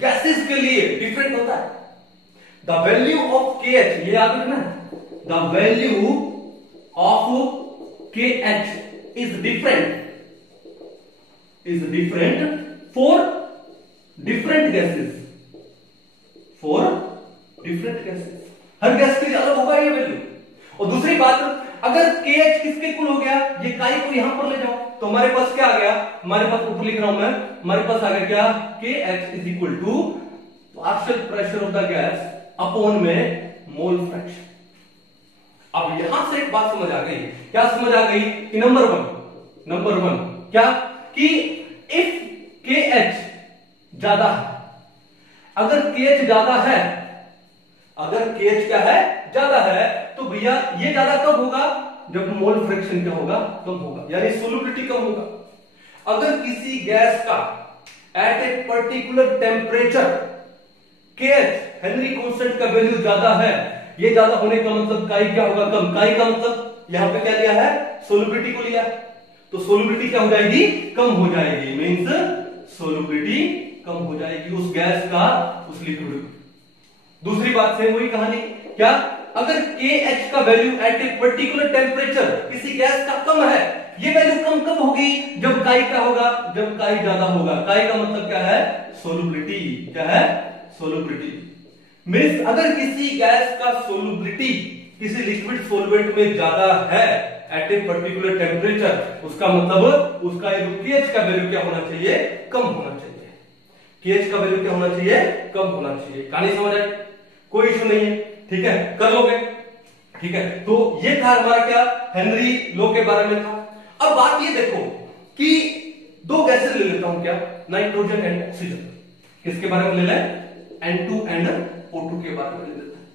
गैसेस के लिए डिफरेंट होता है। द वैल्यू ऑफ KH, ये याद रखना, the value of KH is different for different gases, her gas के लिए अलग होगा ये वैल्यू। और दूसरी बात, अगर KH किसके इक्वल हो गया? ये काई को यहां पर ले जाओ तो हमारे पास क्या आ गया? हमारे पास ऊपर लिख रहा हूं मैं, हमारे पास आ गया क्या? KH is equal to partial pressure of the gas upon में मोल फ्रैक्शन। अब यहां से एक बात समझ आ गई। क्या समझ आ गई? कि नंबर वन क्या? कि इफ KH ज्यादा है, अगर KH ज्यादा है, अगर KH क्या है? ज्यादा है, तो भैया ये ज्यादा कब होगा? जब मोल फ्रैक्शन क्या होगा, कम होगा, यानी सोल्युबिलिटी कम होगा। अगर किसी गैस का at a particular temperature KH Henry constant का वैल्यू ज्यादा है, ये ज्यादा होने का मतलब काई क्या होगा, कम। काई का मतलब यहां पे क्या लिया है, सोल्युबिलिटी को लिया, तो सोल्युबिलिटी क्या हो जाएगी, कम हो जाएगी, मींस सोल्युबिलिटी कम हो जाएगी उस गैस का, उस लिक्विड। दूसरी बात से वही कहानी, क्या अगर KH का value at a particular temperature किसी गैस का कम है, ये वैल्यू कम कब होगी, जब काई क्या होगा, जब काई ज्यादा होगा। काई का मतलब क्या है, सोल्युबिलिटी, क्या है, सोल्युबिलिटी। मींस अगर किसी गैस का सोल्युबिलिटी किसी लिक्विड सॉल्वेंट में ज्यादा है एट ए पर्टिकुलर टेम्परेचर, उसका मतलब उसका KH का वैल्यू क्या होना चाहिए, कम होना चाहिए। KH का वैल्यू क्या होना चाहिए, कम होना चाहिए। कहानी समझ आई, कोई इशू नहीं है, ठीक है, कर लोगे, ठीक है। तो ये था हमारा क्या, हेनरी लॉ के बारे में था। अब बात ये देखो कि दो गैसेस ले लेता हूं, क्या, नाइट्रोजन एंड ऑक्सीजन। किसके बारे में ले लें, N2 एंड O2 के बारे में ले लेते हैं।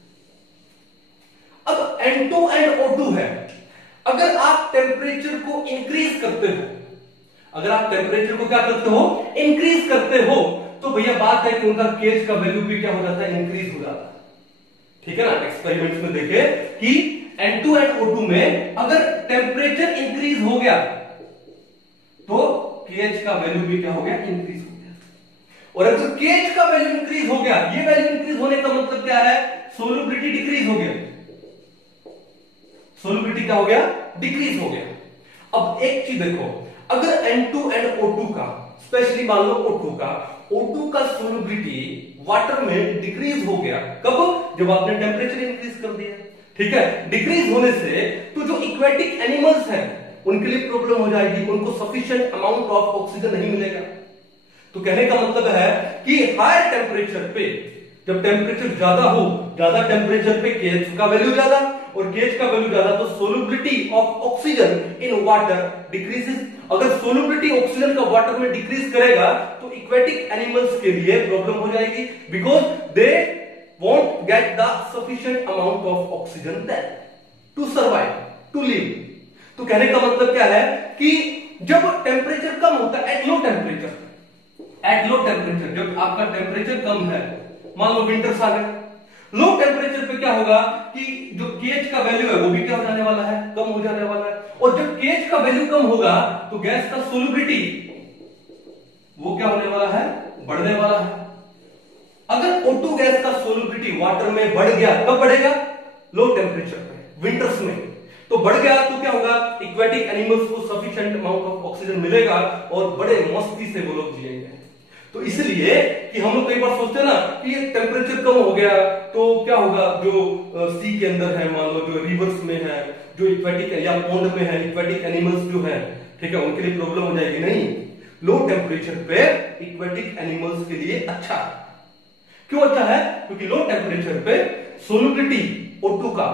अब N2 एंड O2 है, अगर आप टेम्परेचर को इंक्रीज करते हो, अगर आप टेम्परेचर को क्या करते हो, इंक्रीज करते हो, तो भैया बात है कि उनका KH का वैल्यू भी क्या हो जाता है, इंक्रीज हो जाता है, ठीक है ना। एक्सपेरिमेंट्स में देखे कि N2 एंड O2 में अगर टेम्परेचर इंक्रीज हो गया तो KH का वैल्यू भी क्या हो गया, इंक्रीज हो गया। और अगर KH का वैल्यू इंक्रीज हो गया, ये वैल्यू इंक्रीज होने का मतलब क्या है, सोल्युबिलिटी डिक्रीज हो गया, सोल्युबिलिटी क्या हो गया, डिक्रीज हो गया। अब एक चीज देखो, अगर N2 एंड O2 का, स्पेशली मान लो O2 का सोल्युबिलिटी वाटर में डिक्रीज हो गया, कब, जब आपने टेम्परेचर इंक्रीज कर दिया, ठीक है। डिक्रीज होने से तो जो इक्वेटिक एनिमल्स हैं उनके लिए प्रॉब्लम हो जाएगी, उनको सफिशिएंट अमाउंट ऑफ ऑक्सीजन नहीं मिलेगा। तो कहने का मतलब है कि हायर टेम्परेचर पे, जब टेम्परेचर ज्यादा हो, ज्यादा टेम्परेचर पे KH का वैल्यू ज्यादा और KH का वैल्यू ज्यादा, तो solubility of oxygen in water decreases. अगर सोल्युबिलिटी ऑक्सीजन का वाटर में डिक्रीज करेगा तो इक्वेटिक एनिमल्स के लिए प्रॉब्लम हो जाएगी, because they won't get the sufficient amount of oxygen then to survive, to live। तो कहने का मतलब क्या है कि जब टेम्परेचर कम होता है, एट लो टेम्परेचर, जब आपका टेम्परेचर कम है, मान लो विंटर्स आ गए, लो टेम्परेचर पे क्या होगा कि जो KH का वैल्यू है वो भी क्या हो जाने वाला है, कम हो जाने वाला है। और जब KH का वैल्यू कम होगा तो गैस का सोल्युबिलिटी वो क्या होने वाला है, बढ़ने वाला है। अगर O2 गैस का सोल्युबिलिटी वाटर में बढ़ गया, कब बढ़ेगा, लो टेम्परेचर पे, विंटर्स में, तो बढ़ गया तो क्या होगा, इक्वेटिक एनिमल्स को सफिशिएंट अमाउंट ऑफ ऑक्सीजन मिलेगा और बड़े मस्ती से वो लोग जिएंगे। तो इसलिए कि हम लोग कई बार सोचते हैं ना कि ये टेम्परेचर कम हो गया तो क्या होगा, जो सी के अंदर है, मान लो जो रिवर्स में है, जो इक्वेटिक या पॉन्ड में है, इक्वेटिक एनिमल्स जो है, ठीक है, उनके लिए प्रॉब्लम हो जाएगी। नहीं, लो टेम्परेचर पे इक्वेटिक एनिमल्स के लिए अच्छा है। क्यों अच्छा है, क्योंकि लो टेम्परेचर पे सोल्युबिलिटी O2 का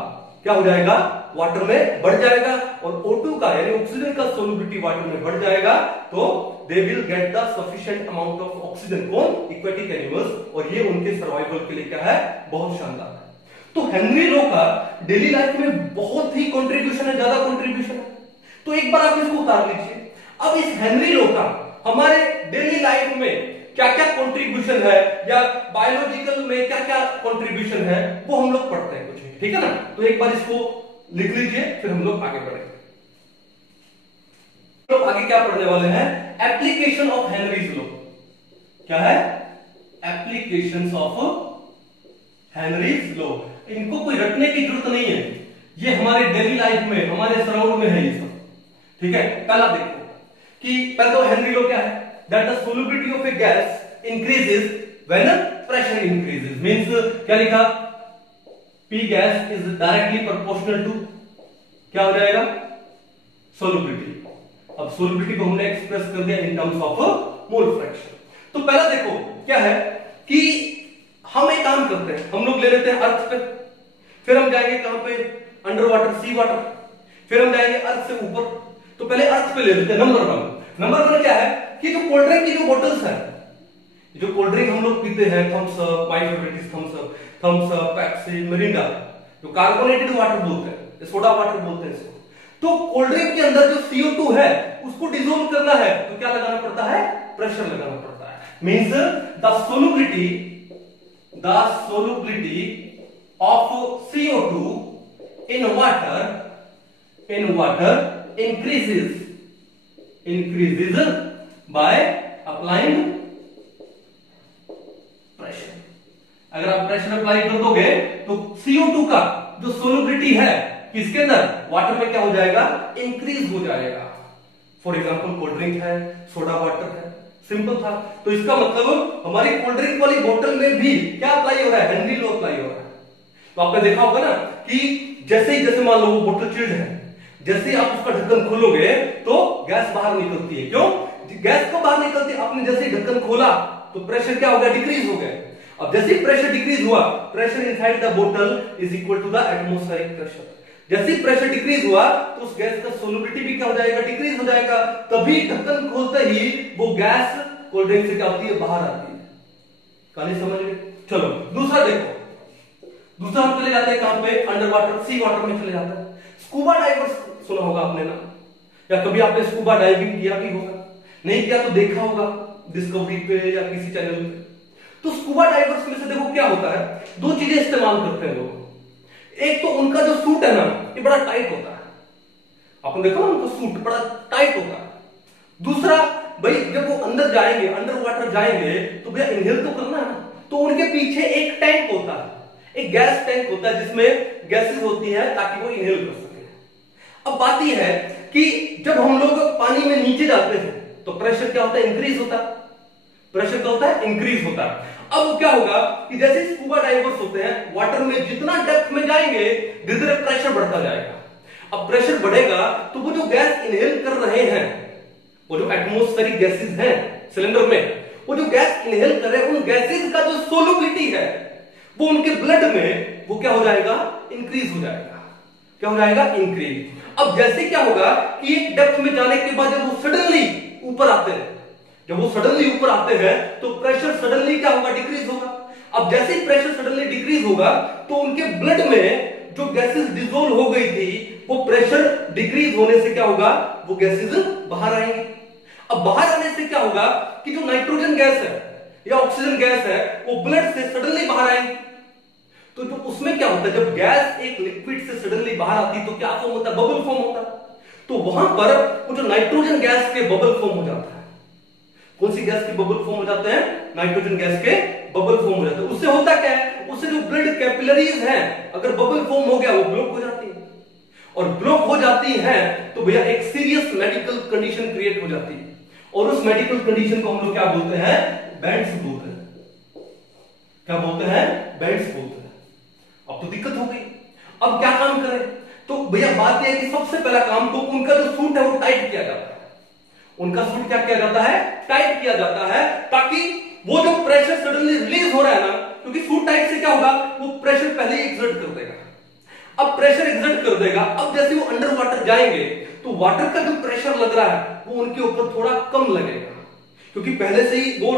क्या हो जाएगा, वाटर में बढ़ जाएगा, और O2 का यानी ऑक्सीजन का सोल्युबिलिटी वाटर में बढ़ जाएगा, तो they will get the sufficient amount of oxygen, कौन, इक्वेटिक एनिमल्स, और ये उनके सर्वाइवल के लिए क्या है, बहुत शानदार है। तो हेनरी लॉ का डेली लाइफ में बहुत ही कंट्रीब्यूशन है, ज्यादा कंट्रीब्यूशन है। तो एक बार आप इसको उतार लीजिए। अब इस हेनरी लॉ का हमारे डेली लाइफ में क्या क्या कंट्रीब्यूशन है, या बायोलॉजिकल में क्या क्या कंट्रीब्यूशन है, वो हम लोग पढ़ते हैं कुछ, ठीक है ना। तो एक बार इसको लिख लीजिए, फिर हम लोग आगे बढ़ेंगे। तो आगे क्या पढ़ने वाले हैं, एप्लीकेशन ऑफ हेनरीज लॉ। क्या है, एप्लीकेशंस ऑफ हेनरीज लॉ। इनको कोई रटने की जरूरत नहीं है, ये हमारे डेली लाइफ में, हमारे सराउंड में है ये सब, ठीक है। पहला देखो कि पहले तो हेनरी लॉ क्या है, that the solubility of a gas increases when pressure increases, means क्या लिखा, P gas is directly proportional to क्या हो जाएगा, solubility। अब solubility को हमने एक्सप्रेस कर दिया in terms of mole fraction. तो पहला देखो क्या है कि हम एक काम करते हैं, हम लोग ले लेते हैं अर्थ पे, फिर हम जाएंगे कहां पे, अंडर वाटर, सी वाटर, फिर हम जाएंगे अर्थ से ऊपर। तो पहले अर्थ पे ले लेते हैं। नंबर वन क्या है कि जो कोल्ड ड्रिंक की जो बोतल्स है, जो कोल्ड ड्रिंक हम लोग पीते हैं, Thums Up, my favourite is Thums Up, Pepsi, Mirinda, जो कार्बोनेटेड वाटर बोलते हैं, सोडा वाटर बोलते हैं इसको। तो कोल्ड ड्रिंक के अंदर जो CO2 है उसको डिसोल्व करना है तो क्या लगाना पड़ता है, प्रेशर लगाना पड़ता है। Means the solubility of CO2 in water increases by applying pressure। अगर आप प्रेशर अप्लाई कर दोगे तो CO2 का जो सोलबिलिटी है किसके अंदर, वाटर में क्या हो जाएगा, इंक्रीज हो जाएगा। फॉर एग्जांपल कोल्ड ड्रिंक है, सोडा वाटर है, सिंपल था। तो इसका मतलब हमारी कोल्ड ड्रिंक वाली बोतल में भी क्या अप्लाई हो रहा है, हेनरी लॉ अप्लाई हो रहा है। तो आपने देखा होगा ना कि जैसे मान लो वो बोतल चिल्ड है, जैसे ही आप उसका ढक्कन खोलोगे तो गैस बाहर निकलती है। क्यों गैस को बाहर निकलती है, आपने जैसे ही ढक्कन खोला तो प्रेशर क्या हो गया, डिक्रीज हो गया। अब जैसे ही प्रेशर डिक्रीज हुआ, प्रेशर इनसाइड द बोतल is equal to the atmospheric pressure. जैसे ही प्रेशर डिक्रीज हुआ तो उस गैस का सोलबिलिटी भी क्या हो जाएगा, डिक्रीज हो जाएगा। तभी ढक्कन खोलते ही वो गैस कोल्ड ड्रिंक से क्या होती है, बाहर आती है। कहानी समझ गए। चलो दूसरा देखो, दूसरा हम चले जाते हैं कहां पे, अंडर वाटर, सी वाटर में चले जाते हैं। स्कूबा डाइवर्स सुना होगा आपने ना, या कभी आपने स्कूबा डाइविंग किया भी होगा, नहीं किया तो देखा होगा डिस्कवरी पे या किसी चैनल पे। तो स्कूबा डाइवर्स में से देखो क्या होता है, दो चीजें इस्तेमाल करते हैं लोग। एक तो उनका जो सूट है ना ये बड़ा टाइट होता है, आपने देखा ना उनका सूट बड़ा टाइट होता है। दूसरा भाई जब वो अंदर जाएंगे, अंडर वाटर जाएंगे तो भैया इनहेल तो करना है ना, तो उनके पीछे एक टैंक होता है, एक गैस टैंक होता है जिसमें गैसेस होती है ताकि वो इनहेल कर सके। अब बात यह है कि जब हम लोग पानी में नीचे जाते हैं तो प्रेशर क्या होता है, इंक्रीज होता है। प्रेशर क्या होता है, इंक्रीज होता है। अब क्या होगा कि जैसे स्कूबा डाइवर्स होते हैं वाटर में, जितना डेप्थ में जाएंगे धीरे धीरे प्रेशर बढ़ता जाएगा। अब प्रेशर बढ़ेगा तो वो जो गैस इनहेल कर रहे हैं, वो जो एटमॉस्फेरिक गैसेस हैं सिलेंडर में, वो जो गैस इनहेल कर रहे हैं उन गैसेस का जो सोलबिलिटी है वो उनके ब्लड में वो क्या हो जाएगा, इंक्रीज हो जाएगा। क्या हो जाएगा, इंक्रीज। अब जैसे क्या होगा कि एक डेप्थ में जाने के बाद जब वो सडनली ऊपर आते हैं, जब वो सडनली ऊपर आते हैं तो प्रेशर सडनली क्या होगा, डिक्रीज होगा। अब जैसे ही प्रेशर सडनली डिक्रीज होगा तो उनके ब्लड में जो गैसेस डिसॉल्व हो गई थी वो प्रेशर डिक्रीज होने से क्या होगा, वो गैसेस बाहर आएंगे। अब बाहर आने से क्या होगा कि जो नाइट्रोजन गैस है या ऑक्सीजन गैस है वो ब्लड से सडनली बाहर आएंगे। तो जो उसमें क्या होता है, जब गैस एक लिक्विड से सडनली बाहर आती है तो क्या फॉर्म होता है, बबल फॉर्म होता है। तो वहां पर वो जो नाइट्रोजन गैस के बबल फॉर्म हो जाता है। कौन सी गैस के बबल फॉर्म हो जाते हैं, नाइट्रोजन गैस के बबल फॉर्म हो जाते हैं। उससे होता क्या है, उससे जो ब्लड कैपिलरीज हैं अगर बबल फॉर्म हो गया वो ब्लॉक हो जाती है, और ब्लॉक हो जाती है तो भैया एक सीरियस मेडिकल कंडीशन क्रिएट हो जाती है। और उस मेडिकल कंडीशन को हम लोग क्या बोलते हैं, बेंड्स बोलते हैं। क्या बोलते हैं, बेंड्स बोलते हैं। अब तो दिक्कत हो गई, अब क्या काम करें। तो भैया बात यह है कि सबसे पहला काम तो उनका जो सूट है वो टाइट किया जाता है। उनका सूट क्या किया जाता है, टाइट किया जाता है, ताकि वो जो प्रेशर सडनली रिलीज हो रहा है ना, क्योंकि सूट टाइट से क्या होगा, वो प्रेशर पहले ही एक्सर्ट कर देगा। अब प्रेशर एक्सर्ट कर देगा, अब जैसे वो अंडर वाटर जाएंगे तो वाटर का जो प्रेशर लग रहा है वो उनके ऊपर थोड़ा कम लगेगा, क्योंकि पहले से ही वो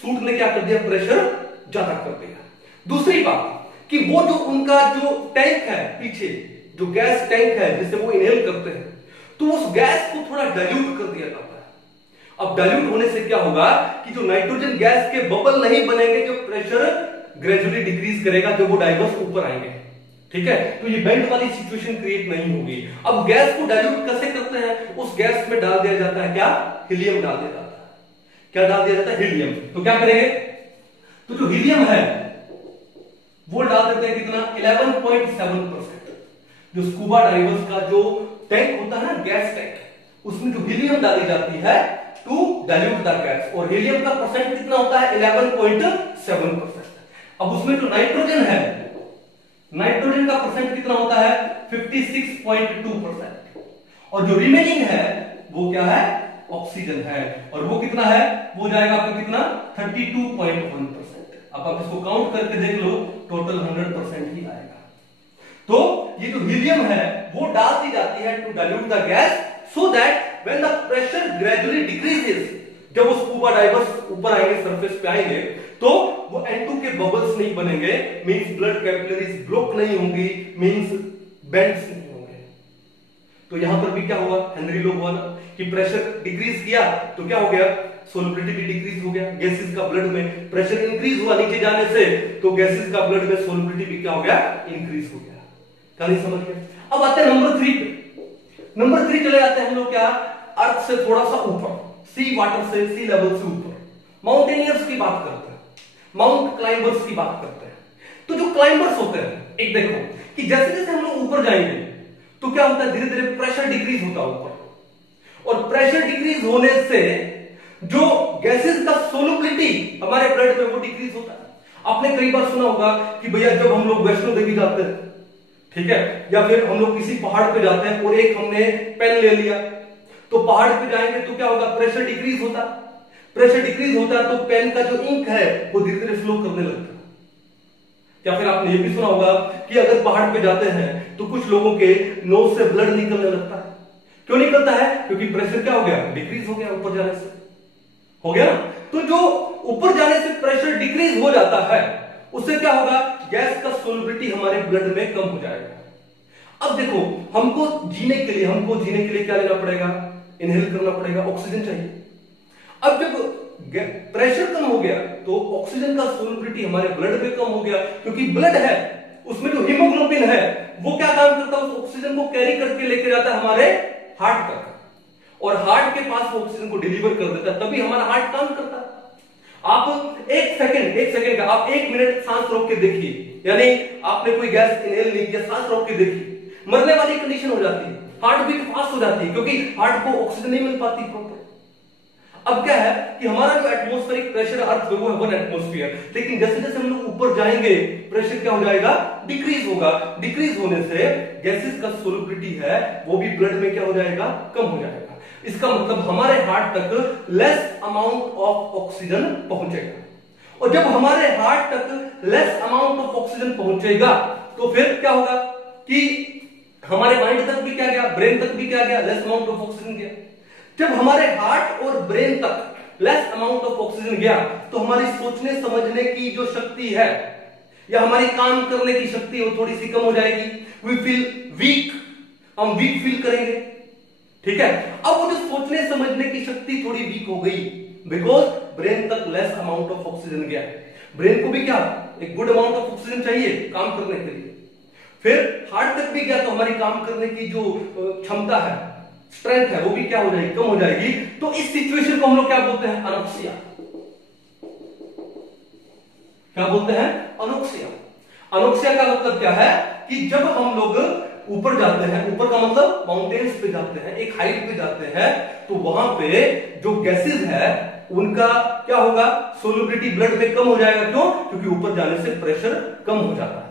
सूट ने क्या कर दिया, प्रेशर ज्यादा कर दिया। दूसरी बात कि वो जो उनका जो टैंक है पीछे, जो गैस टैंक है जिससे वो इनहेल करते हैं, तो उस गैस को थोड़ा डाइल्यूट कर दिया जाता है। अब डाइल्यूट होने से क्या होगा कि जो नाइट्रोजन गैस के बबल नहीं बनेंगे, जो प्रेशर ग्रेजुअली डिक्रीज करेगा जब वो डाइवर्स ऊपर आएंगे। ठीक है, तो ये बेंड वाली सिचुएशन क्रिएट नहीं होगी। अब गैस को डाइल्यूट कैसे करते हैं, उस गैस में डाल दिया जाता है क्या, हीलियम डाल दिया जाता है। क्या डाल दिया जाता है, हीलियम। तो क्या करेंगे, तो जो हीलियम है वो डाल देते हैं कितना, 11.7%। जो स्कूबा डाइवर्स का जो टैंक होता है ना, गैस टैंक, उसमें जो हीलियम डाली जाती है टू डाइल्यूट द गैस, और हीलियम का परसेंट कितना होता है, 11.7%। अब उसमें जो नाइट्रोजन है, नाइट्रोजन का परसेंट कितना होता है, 56.2%, और जो रिमेनिंग है वो क्या है, ऑक्सीजन है, और वो कितना है, वो जाएगा आपका कितना, 32.1%। अब आप इसको काउंट करके देख लो, टोटल 100% ही आएगा। तो ये जो हीलियम है वो डाल दी जाती है to dilute the gas, so that when the pressure gradually decreases, जब वो स्कूबा डाइवर्स ऊपर आएंगे, सरफेस पे आएंगे, तो वो N2 के बबल्स नहीं बनेंगे, मींस ब्लड कैपिलरीज ब्लॉक नहीं होंगी, मींस बेंड्स नहीं होंगे। तो यहां पर भी क्या हुआ, हेनरी लॉ हुआ ना कि प्रेशर डिक्रीज किया तो क्या हो गया, सोलबिलिटी भी डिक्रीज हो गया। गैसेस का ब्लड में प्रेशर इंक्रीज हुआ नीचे जाने से, तो गैसेस का ब्लड में सोलबिलिटी भी क्या हो गया, इंक्रीज हो गया। कहानी समझ गए। अब आते हैं नंबर 3 पे। नंबर 3 चले जाते हैं हम लोग क्या, अर्थ से थोड़ा सा ऊपर, सी वाटर से, सी लेवल से ऊपर, माउंटेनियर्स की बात करते हैं, माउंट क्लाइंबर्स की बात करते हैं। तो जो क्लाइंबर्स होते हैं, एक देखो कि जैसे जैसे हम लोग ऊपर जाएंगे तो क्या होता है, धीरे धीरे प्रेशर डिक्रीज होता है ऊपर, और प्रेशर डिक्रीज होने से जो गैसेस का सोलबिलिटी हमारे ब्लड में वो डिक्रीज होता है। आपने कई बार सुना होगा कि भैया जब हम लोग वैष्णो देवी जाते हैं, ठीक है, या फिर हम लोग किसी पहाड़ पे जाते हैं और एक हमने पेन ले लिया, तो पहाड़ पे जाएंगे तो क्या होगा, प्रेशर डिक्रीज होता है। प्रेशर डिक्रीज होता है तो पेन का जो इंक है वो धीरे धीरे फ्लो करने लगता है। या फिर आपने ये भी सुना होगा कि अगर पहाड़ पे जाते हैं तो कुछ लोगों के नोज से ब्लड निकलने लगता है। क्यों निकलता है, क्योंकि प्रेशर क्या हो गया, डिक्रीज हो गया ऊपर जाने से, हो गया ना। तो जो ऊपर जाने से प्रेशर डिक्रीज हो जाता है, उससे क्या होगा, गैस का सोलबिलिटी हमारे ब्लड में कम हो जाएगा। अब देखो, हमको जीने के लिए क्या लेना पड़ेगा, इनहेल करना पड़ेगा, ऑक्सीजन चाहिए। अब जब प्रेशर कम हो गया तो ऑक्सीजन का सोलबिलिटी हमारे ब्लड में कम हो गया, क्योंकि ब्लड है उसमें जो हीमोग्लोबिन है वो क्या काम करता है, उस ऑक्सीजन को कैरी करके लेके जाता है हमारे हार्ट तक, और हार्ट के पास वो ऑक्सीजन को डिलीवर कर देता है, तभी हमारा हार्ट काम करता है। आप एक सेकंड का, आप 1 मिनट सांस रोक के देखिए, यानी आपने कोई गैस इनहेल नहीं किया, सांस रोक के देखिए, मरने वाली कंडीशन हो जाती है, हार्ट बीट फास्ट हो जाती है, क्योंकि हार्ट को ऑक्सीजन नहीं मिल पाती प्रॉपर। अब क्या है कि हमारा जो एटमॉस्फेरिक प्रेशर अर्थ पे वो है 1 एटमॉस्फेयर, लेकिन जैसे जैसे हम लोग ऊपर जाएंगे प्रेशर क्या हो जाएगा, डिक्रीज होगा। डिक्रीज होने से गैसेस का सोलबिलिटी है वो भी ब्लड में क्या हो जाएगा, कम हो जाएगा। इसका मतलब हमारे हार्ट तक लेस अमाउंट ऑफ ऑक्सीजन पहुंचेगा, और जब हमारे हार्ट तक लेस अमाउंट ऑफ ऑक्सीजन पहुंचेगा तो फिर क्या होगा कि हमारे माइंड तक भी क्या गया, ब्रेन तक भी क्या गया, लेस अमाउंट ऑफ ऑक्सीजन गया। जब हमारे हार्ट और ब्रेन तक लेस अमाउंट ऑफ ऑक्सीजन गया तो हमारी सोचने समझने की जो शक्ति है या हमारी काम करने की शक्ति वो थोड़ी सी कम हो जाएगी। वी फील वीक, हम वीक फील करेंगे, ठीक है। अब वो जो सोचने समझने की शक्ति थोड़ी वीक हो गई, बिकॉज ब्रेन तक लेस अमाउंट ऑफ ऑक्सीजन गया। ब्रेन को भी क्या, एक गुड अमाउंट ऑफ ऑक्सीजन चाहिए काम करने के लिए। फिर हार्ट तक भी गया तो हमारी काम करने की जो क्षमता है, स्ट्रेंथ है, वो भी क्या हो जाएगी, कम हो जाएगी। तो इस सिचुएशन को हम लोग क्या बोलते हैं, अनोक्सिया। क्या बोलते हैं, अनोक्सिया। अनोक्सिया का मतलब क्या है कि जब हम लोग ऊपर जाते हैं, ऊपर का मतलब माउंटेन्स पे जाते हैं, एक हाइट पे जाते हैं, तो वहां पे जो गैसेस है उनका क्या होगा, सोलबिलिटी ब्लड में कम हो जाएगा। क्यों, क्योंकि ऊपर जाने से प्रेशर कम हो जाता है।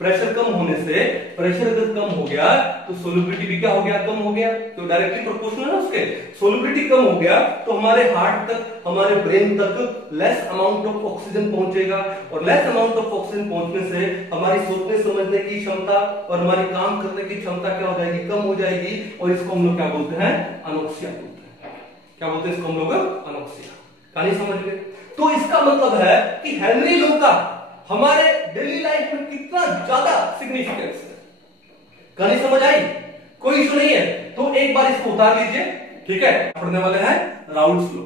प्रेशर कम होने से, प्रेशर अगर कम हो गया तो सोलबिलिटी भी क्या हो गया, कम हो गया, तो डायरेक्टली प्रोपोर्शनल है उसके। सोलबिलिटी कम हो गया तो हमारे हार्ट तक, हमारे ब्रेन तक लेस अमाउंट ऑफ ऑक्सीजन पहुंचेगा, और लेस अमाउंट ऑफ ऑक्सीजन पहुंचने से हमारी सोचने समझने की क्षमता और हमारी काम करने की क्षमता क्या हो जाएगी, कम हो जाएगी, और इसको हम लोग क्या बोलते हैं, अनोक्सिया बोलते हैं। क्या बोलते हैं इसको हम लोग, अनोक्सिया। कहानी समझ गए। तो इसका मतलब है कि हेनरी लॉ का हमारे डेली लाइफ में कितना ज्यादा सिग्निफिकेंस है। कहानी समझ आई, कोई इशू नहीं है। तो एक बार इसको उतार लीजिए, ठीक है। पढ़ने वाले हैं Raoult's law,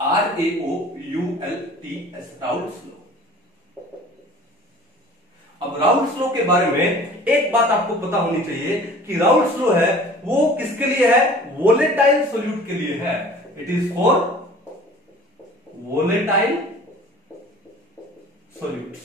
RAOULTS, Raoult's law. अब राउल्ट्स लॉ के बारे में एक बात आपको पता होनी चाहिए कि राउल्ट्स लॉ है वो किसके लिए है, वोलेटाइल सोल्यूट के लिए है। It is for volatile solutes.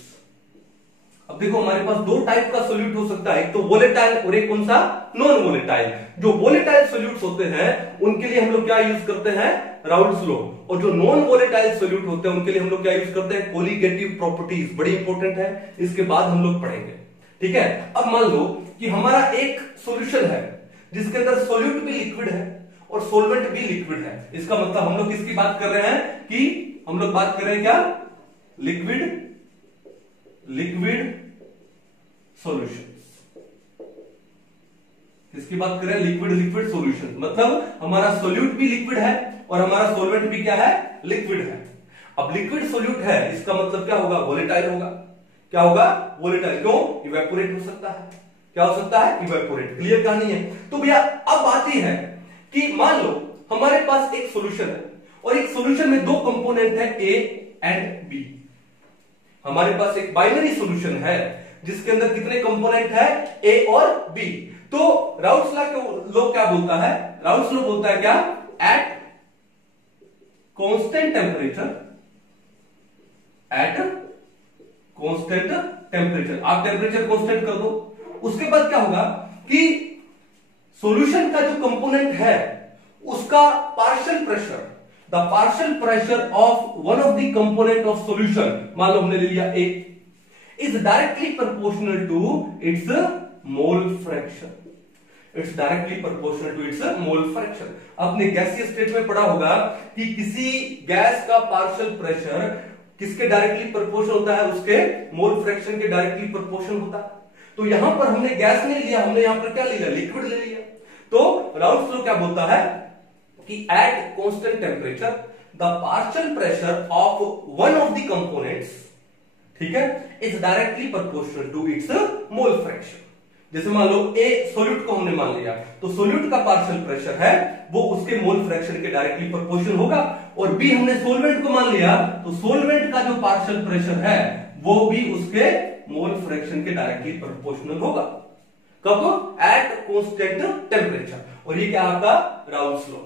अब देखो हमारे पास 2 टाइप का सोल्यूट हो सकता है, एक तो वोलेटाइल और एक कौन सा, नॉन वोलेटाइल। जो वोलेटाइल सोल्यूट्स होते हैं उनके लिए हम लोग क्या यूज करते हैं, राउल्ट्स लॉ, और जो नॉन वोलेटाइल सोल्यूट होते हैं उनके लिए हम लोग क्या यूज करते हैं, कोलिगेटिव प्रॉपर्टीज। बड़ी इंपॉर्टेंट है, इसके बाद हम लोग पढ़ेंगे, ठीक है। अब मान लो कि हमारा एक सॉल्यूशन है जिसके अंदर सोल्यूट भी लिक्विड है और सोलवेंट भी लिक्विड है। इसका मतलब हम लोग किसकी बात कर रहे हैं, कि हम लोग बात कर रहे हैं क्या, लिक्विड सॉल्यूशन। किसकी बात कर रहे हैं, लिक्विड सॉल्यूशन। मतलब हमारा सोल्यूट भी लिक्विड है और हमारा सोलवेंट भी क्या है, लिक्विड है। अब लिक्विड सोल्यूट है, इसका मतलब क्या होगा, वोलेटाइल होगा। क्या होगा, वोलेटाइल। क्यों, इवेपोरेट हो सकता है, क्या हो सकता है, इवेपोरेट। क्लियर कहानी है। तो भैया अब बात यह है कि मान लो हमारे पास एक सॉल्यूशन है और एक सॉल्यूशन में दो कंपोनेंट है ए एंड बी। हमारे पास एक बाइनरी सॉल्यूशन है जिसके अंदर कितने कंपोनेंट है, ए और बी। तो राउल्स लॉ क्या बोलता है, राउल्स लॉ बोलता है क्या, eight constant temperature, eight constant temperature, आप टेम्परेचर कांस्टेंट कर दो, उसके बाद क्या होगा कि सॉल्यूशन का जो कंपोनेंट है उसका partial pressure, the partial pressure of one of the component of solution, मान लो हमने ले लिया a, is directly proportional to its mole fraction, it's directly proportional to its mole fraction. आपने गैसीय स्टेट में पढ़ा होगा कि किसी गैस का पार्शियल प्रेशर किसके डायरेक्टली प्रोपोर्शनल होता है, उसके मोल फ्रैक्शन के डायरेक्टली प्रोपोर्शनल होता है। तो यहां पर हमने गैस नहीं लिया, हमने यहां पर क्या लिया, लिक्विड ले लिया। तो राउल्स लॉ क्या बोलता है कि at constant temperature the partial pressure of one of the components, ठीक है, is directly proportional to its mole fraction. जैसे मान लो ए सोल्यूट को हमने मान लिया, तो सोल्यूट का पार्शियल प्रेशर है वो उसके मोल फ्रैक्शन के डायरेक्टली प्रोपोर्शनल होगा, और बी हमने सोलवेंट को मान लिया तो सोलवेंट का जो पार्शियल प्रेशर है वो भी उसके मोल फ्रैक्शन के डायरेक्टली प्रोपोर्शनल होगा। कब, एट कांस्टेंट टेम्परेचर। और ये क्या आपका राउल्स लॉ,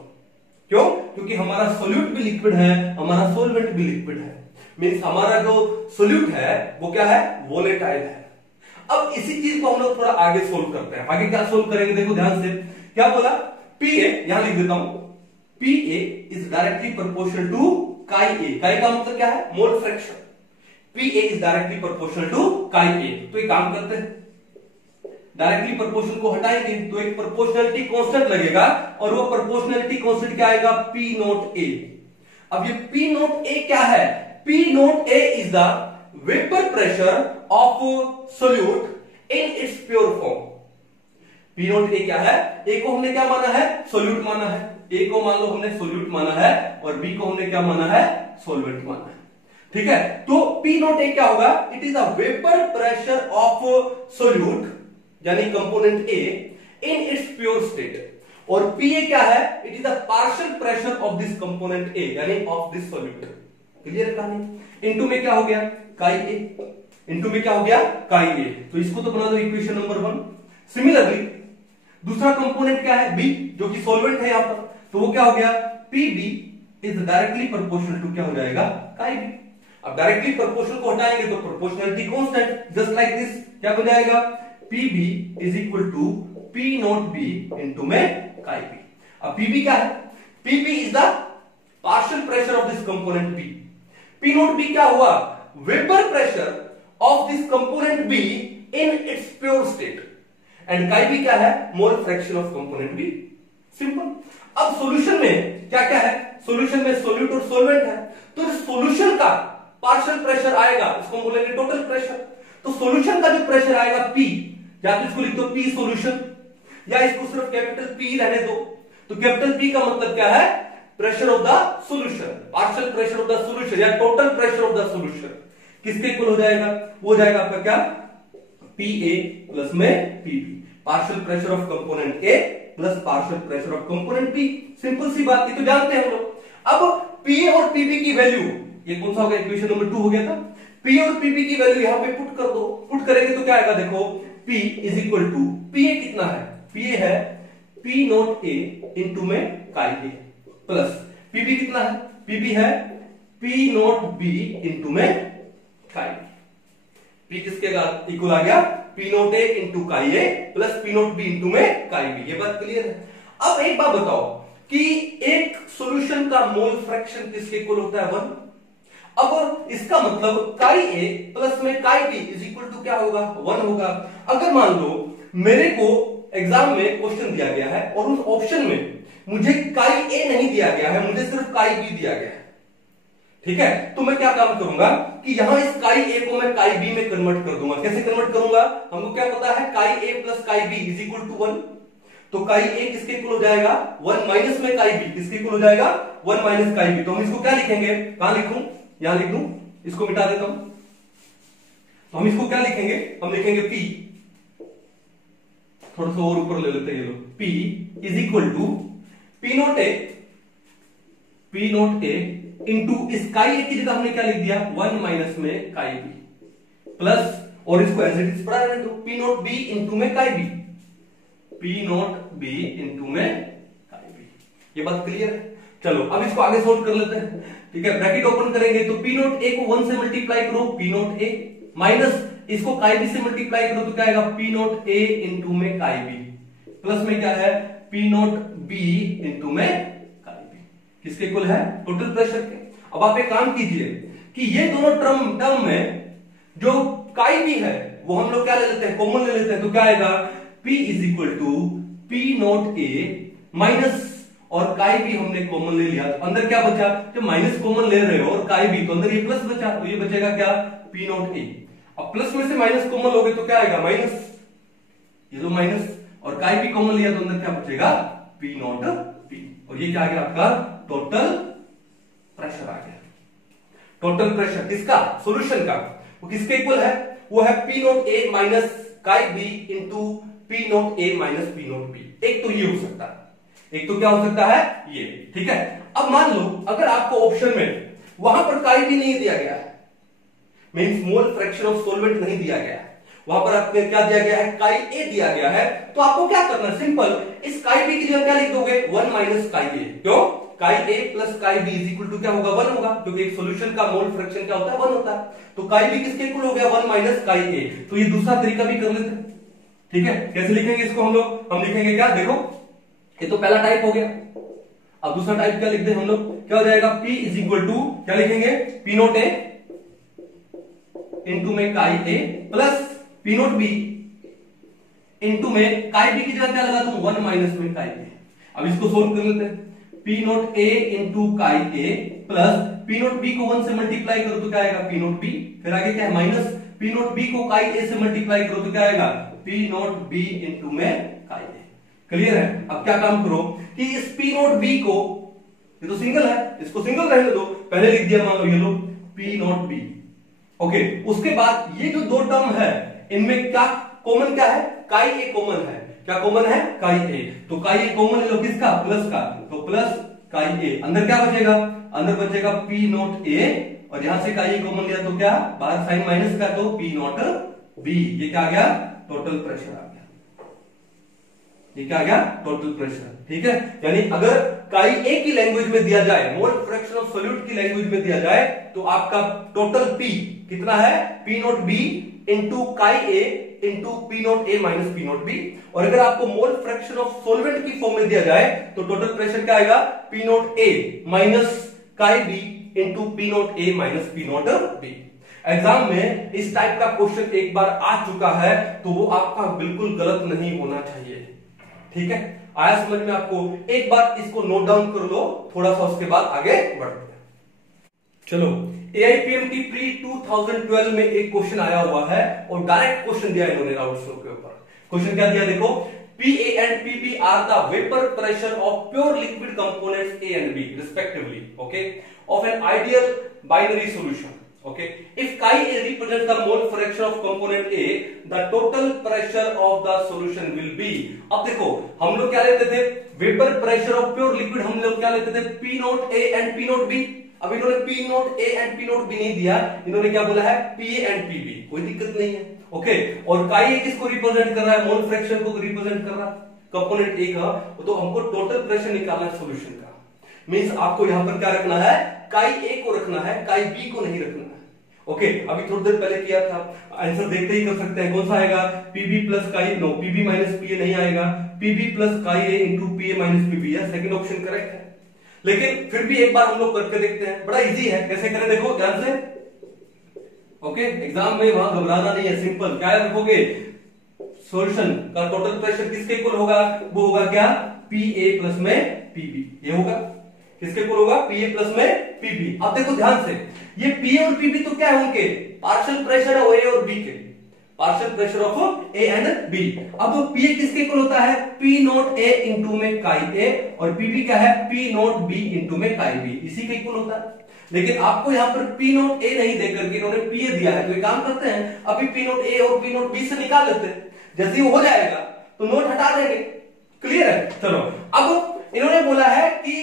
क्यों, क्योंकि हमारा सोल्यूट भी लिक्विड है, हमारा सोलवेंट भी लिक्विड है, मींस हमारा जो सोल्यूट है वो क्या है, वोलेटाइल है। अब इसी चीज को हम लोग थोड़ा आगे सोल्व करते हैं। आगे क्या सोल्व करेंगे, देखो ध्यान से, क्या बोला, पी ए, यहां लिख देता हूं, P A is directly proportional to chi A. Chi का मतलब क्या है, mole fraction. P A is directly proportional to chi A. तो एक काम करते हैं, डायरेक्टली प्रोपोर्शनल को हटाएंगे तो एक प्रोपोर्शनलिटी कांस्टेंट लगेगा, और वो प्रोपोर्शनलिटी कांस्टेंट क्या आएगा, पी नॉट ए। अब ये पी नॉट ए क्या है, P not A is the vapour pressure of solute in its pure form. P not a क्या है, ए को हमने क्या माना है, सोल्यूट माना है, ए को मान लो हमने सोल्यूट माना है, और बी को हमने क्या माना है, सोलवेंट माना है। ठीक है, तो पी नॉट ए क्या होगा, it is a vapour pressure of solute यानी component a in its pure state, और पी ए क्या है, it is the partial pressure of this component a यानी ऑफ दिस सोल्यूट। क्लियर कहानी। Into में क्या हो गया, काई ए, इनटू में क्या हो गया, काई ए। तो इसको तो बना दो इक्वेशन नंबर 1। सिमिलरली दूसरा कंपोनेंट क्या है, बी, जो कि सॉल्वेंट है यहां पर, तो वो क्या हो गया, P B is directly proportional to क्या हो जाएगा, काई बी। अब डायरेक्टली प्रोपोर्शनल को हटाएंगे तो proportionality constant, just like this, क्या बन जाएगा, P B is equal to P not be into में काई बी। अब पी बी क्या है, P B is the partial pressure of this component B. P not B क्या हुआ, vapour pressure of this component B in its pure state, and chi B क्या है, mole fraction of component B. Simple. अब solution में क्या क्या है, solution में सोल्यूट और सोलवेंट है, तो सॉल्यूशन का पार्शियल प्रेशर आएगा, इसको बोलेंगे टोटल प्रेशर। तो सॉल्यूशन का जो प्रेशर आएगा पी, या तो इसको लिख दो पी सॉल्यूशन, या इसको सिर्फ कैपिटल पी रहने दो। तो कैपिटल पी का मतलब क्या है, pressure of the solution, partial pressure of the solution या total pressure of the solution किसके इक्वल हो जाएगा, वो हो जाएगा आपका क्या, पी ए प्लस में p b, partial pressure of component a plus partial pressure of component B. Simple सी बात, ये तो जानते हैं हम लोग। अब पी ए और पी बी की वैल्यू, ये कौन सा हो गया, इक्वेशन नंबर 2 हो गया था। पी और पी बी की वैल्यू यहां पे पुट कर दो, पुट करेंगे तो क्या आएगा, देखो P is equal to, P A कितना है, पी ए है पी नॉट ए इंटू में काई ए, प्लस पीबी कितना है, पीबी है पी नॉट बी इंटू में काई बी। पी किसके इक्वल आ गया, p not a into chi a plus p not be into में काई बी। ये बात क्लियर है। अब एक बात बताओ कि एक सॉल्यूशन का मोल फ्रैक्शन किसके इक्वल होता है, 1। अब इसका मतलब काई ए प्लस में chi b is equal to क्या होगा, 1 होगा। अगर मान लो मेरे को एग्जाम में क्वेश्चन दिया गया है और उस ऑप्शन में मुझे काई ए नहीं दिया गया है, मुझे सिर्फ काई बी दिया गया है, ठीक है, तो मैं क्या काम करूंगा कि यहां इस काई ए को मैं काई बी में कन्वर्ट कर दूंगा। कैसे कन्वर्ट करूंगा, हमको क्या पता है, chi a plus chi b is equal to 1। तो काई ए किसके इक्वल हो जाएगा, 1 माइनस में काई बी किसके इक्वल हो जाएगा, 1 माइनस काई बी। तो हम इसको क्या लिखेंगे, कहां लिखूं, यहां लिख दूं, इसको मिटा देता हूं। तो हम इसको क्या लिखेंगे, हम लिखेंगे P थोड़ा सा और ऊपर ले लेते हैं ये लोग, P is equal to P note A into इस काई ए की जगह हमने क्या लिख दिया 1 माइनस में काई बी प्लस, और इसको एज इट इज पढ़ा रहने दो, P नोट बी इंटू में chi B, P note B into में काई बी। ये बात क्लियर है? चलो अब इसको आगे सोल्व कर लेते हैं। ठीक है, ब्रैकेट ओपन करेंगे तो P नोट ए को 1 से मल्टीप्लाई करो P नोट ए माइनस इसको काई बी से मल्टीप्लाई करो तो क्या आएगा P नोट ए इंटू में काई बी प्लस में क्या है P नोट बी इंटू में काई बी। किसके इक्वल है? टोटल प्रेशर के। अब आप एक काम कीजिए कि ये दोनों टर्म में जो काई बी है वो हम लोग क्या ले लेते हैं, कॉमन ले लेते हैं, तो क्या आएगा P is equal to P note A minus, और काई भी हमने कॉमन ले लिया तो अंदर क्या बचा, जब माइनस कॉमन ले रहे हो और काई भी तो अंदर ये प्लस बचा, तो ये बचेगा क्या P नोट ए। अब प्लस में से माइनस कॉमन लोगे तो क्या आएगा माइनस, ये तो माइनस, और काई भी कॉमन लिया तो अंदर क्या बचेगा P नोट P, और ये क्या आ गया आपका टोटल प्रेशर आ गया। टोटल प्रेशर किसका, सॉल्यूशन का, वो किसके इक्वल है, वो है P नोट ए minus chi b into P note ए माइनस P नोट बी। एक तो ये हो सकता है, एक तो क्या हो सकता है ये। ठीक है, अब मान लो अगर आपको ऑप्शन में वहां पर काई भी नहीं दिया गया है, means mole fraction of solvent नहीं दिया गया है, वहां पर आपने क्या दिया गया है काई ए दिया गया है, तो आपको क्या करना है, सिंपल इस काई बी की जगह क्या लिख दोगे 1 माइनस काई ए। क्यों, chi a plus chi b is equal to क्या होगा 1 होगा, क्योंकि एक सॉल्यूशन का मोल फ्रैक्शन क्या होता है 1 होता है, तो काई बी किसके इक्वल हो गया 1 माइनस काई ए। तो ये दूसरा तरीका भी कर लेते हैं। ठीक है, कैसे लिखेंगे इसको हम लोग, हम लिखेंगे क्या, देखो ये तो पहला टाइप हो गया, अब दूसरा टाइप क्या लिख दे हम लोग, क्या हो जाएगा P इज इक्वल टू क्या लिखेंगे P नोट ए इंटू में chi a plus P note B into में काई बी की जगह क्या लगा दूं 1 माइनस में काई ए। अब इसको सोल्व कर लेते हैं, P note A into chi a plus P note B को 1 से मल्टीप्लाई करो तो क्या आएगा P नोट बी, फिर आगे क्या है माइनस P नोट बी को काई ए से मल्टीप्लाई करो तो क्या आएगा P नोट बी इंटू में काई ए। क्लियर है? अब क्या काम करो कि इस P नोट बी को, ये तो सिंगल है, इसको सिंगल रहने दो, पहले लिख दिया मान लो ये लो P नोट बी। ओके, उसके बाद ये जो दो टर्म है इनमें क्या कॉमन क्या है, काई ए कॉमन है, क्या कॉमन है काई ए, तो काई ए कॉमन ले लो किसका, प्लस का, तो प्लस काई ए, अंदर क्या बचेगा, अंदर बचेगा P नोट ए, और यहां से काई ए कॉमन लिया तो क्या बाहर साइन माइनस का, तो P नोट बी। ये क्या आ गया टोटल प्रेशर आ गया, ये क्या आ गया टोटल प्रेशर। ठीक है, यानी अगर काई ए की लैंग्वेज में दिया जाए, मोल फ्रैक्शन ऑफ सॉल्यूट की लैंग्वेज में दिया जाए, तो आपका टोटल P कितना है P note B into chi a into P note A minus P note b, और अगर आपको मोल फ्रैक्शन ऑफ सॉल्वेंट की फॉर्म में दिया जाए तो टोटल प्रेशर क्या आएगा P नोट ए minus chi b into P note ए minus P note b. Exam में इस टाइप का क्वेश्चन एक बार आ चुका है तो वो आपका बिल्कुल गलत नहीं होना चाहिए। ठीक है, आया समझ में आपको? एक बार इसको नोट डाउन कर लो थोड़ा सा, उसके बाद आगे बढ़ते हैं। चलो, AIPMT प्री 2012 में एक क्वेश्चन आया हुआ है और डायरेक्ट क्वेश्चन दिया इन्होंने राउंड फ्लो के ऊपर। क्वेश्चन क्या दिया देखो, PA and PP are the vapor pressure of pure liquid components A and B respectively, okay, of an ideal binary solution. Okay, if chi A represents the mole fraction of component A, the total pressure of the solution will be। अब देखो हम लोग क्या लेते थे, vapour pressure of pure liquid हम लोग क्या लेते थे P note A and P note B। अब इन्होंने P note A and P note B नहीं दिया, इन्होंने क्या बोला है PA एंड PB, कोई दिक्कत नहीं है। ओके, और chi A किसको रिप्रेजेंट कर रहा है, मोल फ्रैक्शन को रिप्रेजेंट कर रहा है कंपोनेंट A का, तो हमको टोटल प्रेशर निकालना है सॉल्यूशन का। मींस आपको यहां पर क्या रखना है, chi A को रखना है, chi B को नहीं रखना है। ओके, अभी थोड़ी देर पहले किया था, आंसर देखते ही कर सकते हैं, कौन सा आएगा PB plus chi, no PB minus PA नहीं आएगा, PB plus chi A into PA minus PB, यह सेकंड ऑप्शन करेक्ट है। लेकिन फिर भी एक बार हम लोग करके देखते हैं, बड़ा इजी है, कैसे करें देखो ध्यान से। ओके, एग्जाम में वहां घबराना नहीं है, सिंपल क्या रखोगे, सॉल्यूशन का टोटल प्रेशर किसके इक्वल होगा, वो होगा क्या PA प्लस में PB, ये होगा किसके इक्वल होगा PA प्लस में PB। अब देखो ध्यान से, ये PA और PB तो क्या है उनके पार्शियल प्रेशर है A और B के, partial pressure of A and B। अब PA किसके इक्वल होता है P नोट A इंटू में काई A, और PB क्या है P नोट B इंटू में काई B, इसी के इक्वल होता है। लेकिन आपको यहाँ पर P नोट A नहीं देकर के इन्होंने PA दिया है, तो ये काम करते हैं अभी P नोट A और P नोट B से निकाल लेते हैं। जैसे ही हो जाएगा तो नोट हटा देंगे। क्लियर है? चलो अब इन्होंने बोला है कि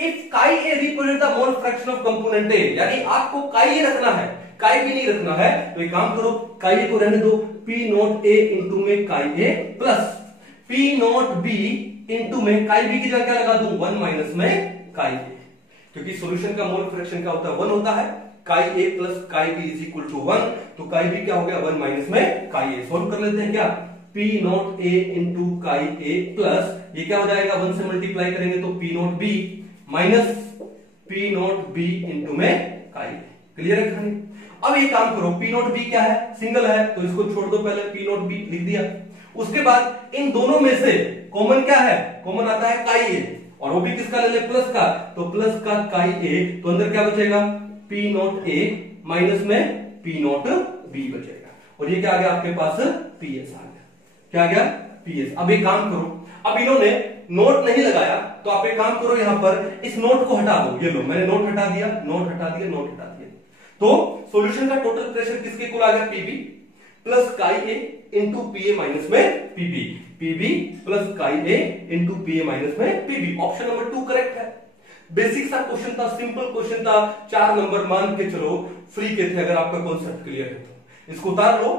इफ काई A represent the mole fraction of component a, यानी आपको काई ए रखना है, काई बी नहीं रखना है। तो एक काम करो, काई ए को रहने दो, पी नोट ए इंटू में chi a plus p note B into में काई बी की जगह क्या लगा दूं, 1 माइनस में काई ए, क्योंकि सॉल्यूशन का मोल फ्रैक्शन क्या होता है, 1 होता है। Chi a plus chi b is equal to 1, तो काई बी क्या हो गया, 1 माइनस में काई ए। सोल्व कर लेते हैं क्या, P note A into chi a plus ये क्या हो जाएगा, 1 से मल्टीप्लाई करेंगे तो P note B minus P note B into में काई ए। क्लियर है कहानी? अब ये काम करो, पी नोट बी क्या है, सिंगल है, तो इसको छोड़ दो, पहले पी नोट बी लिख दिया। उसके बाद इन दोनों में से कॉमन क्या है, कॉमन आता है काई ए, और वो भी किसका ले ले, प्लस का, तो प्लस का काई ए, तो अंदर क्या बचेगा, पी नोट ए माइनस में पी नोट बी बचेगा, और ये क्या आ गया आपके पास, पीएस आ गया। क्या आ गया, पीएस। अब एक काम करो, अब इन्होंने नोट नहीं लगाया, तो आप एक काम करो, यहां पर इस नोट को हटा दो। ये लो, मैंने नोट हटा दिया, नोट हटा दिया, नोट हटा दिया, तो सॉल्यूशन का टोटल प्रेशर किसके इक्वल आ गया, PB plus chi a into PA minus में PB, PB plus chi a into PA minus में पीबी। ऑप्शन नंबर 2 करेक्ट है। बेसिक सा क्वेश्चन था, सिंपल क्वेश्चन था, 4 नंबर मान के चलो फ्री के थे, अगर आपका कॉन्सेप्ट क्लियर है तो इसको उतार लो।